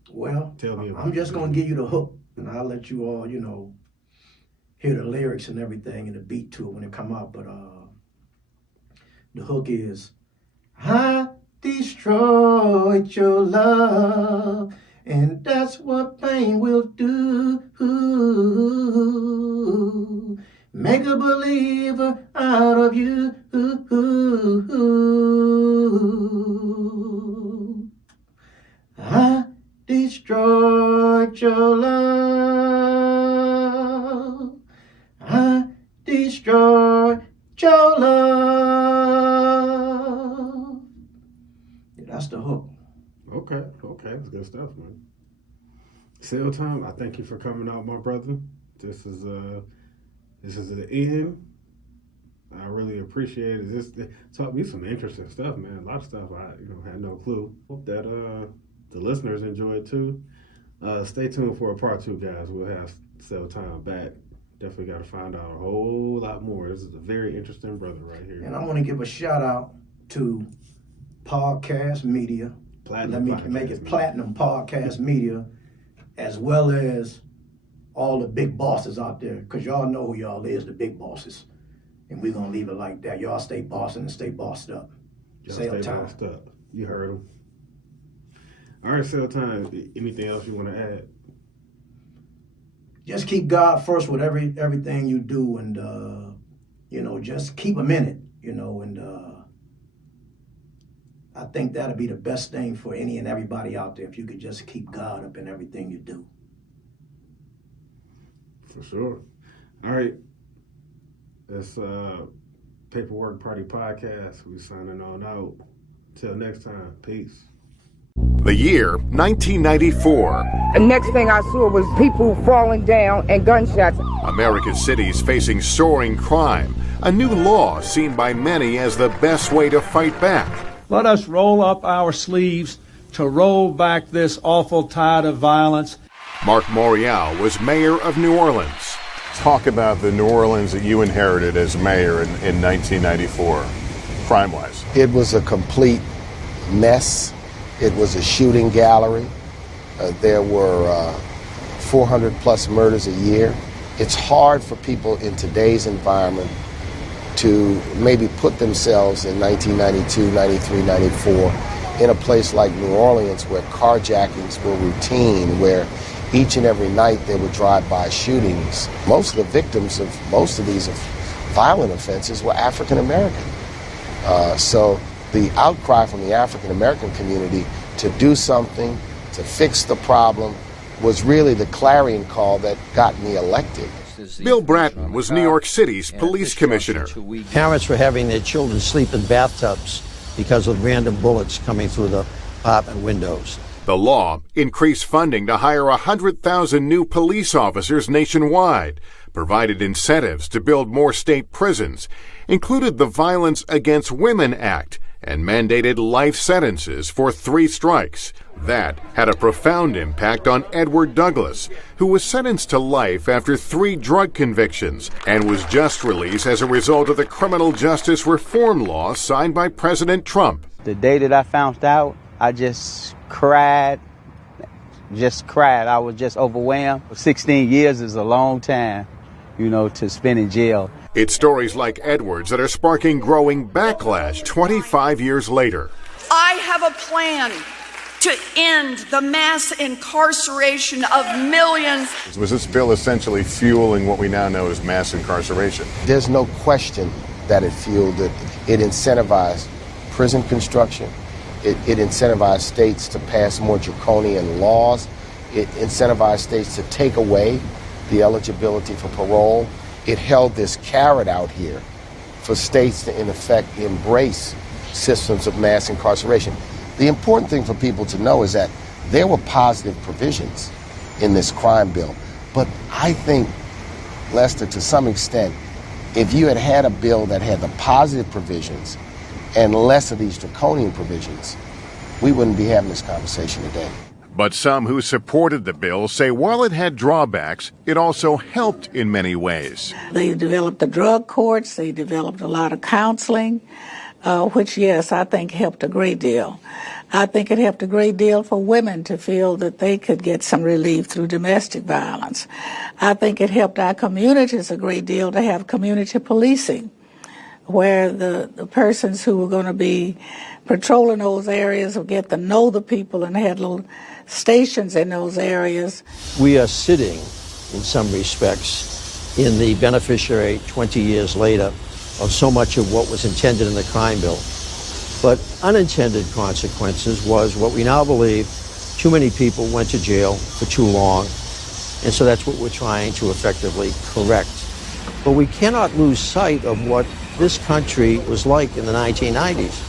Well, Tell me about I'm just it. gonna give you the hook, and I'll let you all, hear the lyrics and everything and the beat to it when it come out. But the hook is, I destroyed your love, and that's what pain will do. Make a believer out of you. I destroyed your love. I destroyed your love. Yeah, that's the hook. Okay, that's good stuff, man. Cell Time, I thank you for coming out, my brother. This is the end. I really appreciate it. This taught me some interesting stuff, man. A lot of stuff I had no clue. Hope that the listeners enjoyed too. Stay tuned for a part 2, guys. We'll have Cell Time back. Definitely got to find out a whole lot more. This is a very interesting brother right here. And I want to give a shout out to Podcast Media. Let me make it Platinum Podcast Media, as well as all the big bosses out there, because y'all know who y'all is, the big bosses. And we're going to leave it like that. Y'all stay bossing and stay bossed up. Stay bossed up. You heard him. All right, Cell Time. Anything else you want to add? Just keep God first with everything you do, and just keep Him in it, and I think that'll be the best thing for any and everybody out there, if you could just keep God up in everything you do. For sure. All right. That's Paperwork Party Podcast. We signing on out. Till next time. Peace. The year 1994. The next thing I saw was people falling down and gunshots. America's cities facing soaring crime. A new law seen by many as the best way to fight back. Let us roll up our sleeves to roll back this awful tide of violence. Mark Morial was mayor of New Orleans. Talk about the New Orleans that you inherited as mayor in 1994, crime-wise. It was a complete mess. It was a shooting gallery. There were 400 plus murders a year. It's hard for people in today's environment to maybe put themselves in 1992, 93, 94 in a place like New Orleans where carjackings were routine, where each and every night there were drive-by shootings. Most of the victims of most of these violent offenses were African American. So the outcry from the African American community to do something, to fix the problem, was really the clarion call that got me elected. Bill Bratton was New York City's police commissioner. Parents were having their children sleep in bathtubs because of random bullets coming through the apartment windows. The law increased funding to hire 100,000 new police officers nationwide, provided incentives to build more state prisons, included the Violence Against Women Act, and mandated life sentences for 3 strikes. That had a profound impact on Edward Douglas, who was sentenced to life after 3 drug convictions and was just released as a result of the criminal justice reform law signed by President Trump. The day that I found out, I just cried. I was just overwhelmed. 16 years is a long time, to spend in jail. It's stories like Edward's that are sparking growing backlash 25 years later. I have a plan to end the mass incarceration of millions. Was this bill essentially fueling what we now know as mass incarceration? There's no question that it fueled it. It incentivized prison construction. It incentivized states to pass more draconian laws. It incentivized states to take away the eligibility for parole. It held this carrot out here for states to, in effect, embrace systems of mass incarceration. The important thing for people to know is that there were positive provisions in this crime bill. But I think, Lester, to some extent, if you had had a bill that had the positive provisions and less of these draconian provisions, we wouldn't be having this conversation today. But some who supported the bill say while it had drawbacks, it also helped in many ways. They developed the drug courts, they developed a lot of counseling, which, yes, I think helped a great deal. I think it helped a great deal for women to feel that they could get some relief through domestic violence. I think it helped our communities a great deal to have community policing, where the persons who were going to be patrolling those areas would get to know the people and had little stations in those areas. We are sitting, in some respects, in the beneficiary 20 years later of so much of what was intended in the crime bill. But unintended consequences was what we now believe too many people went to jail for too long, and so that's what we're trying to effectively correct. But we cannot lose sight of what this country was like in the 1990s.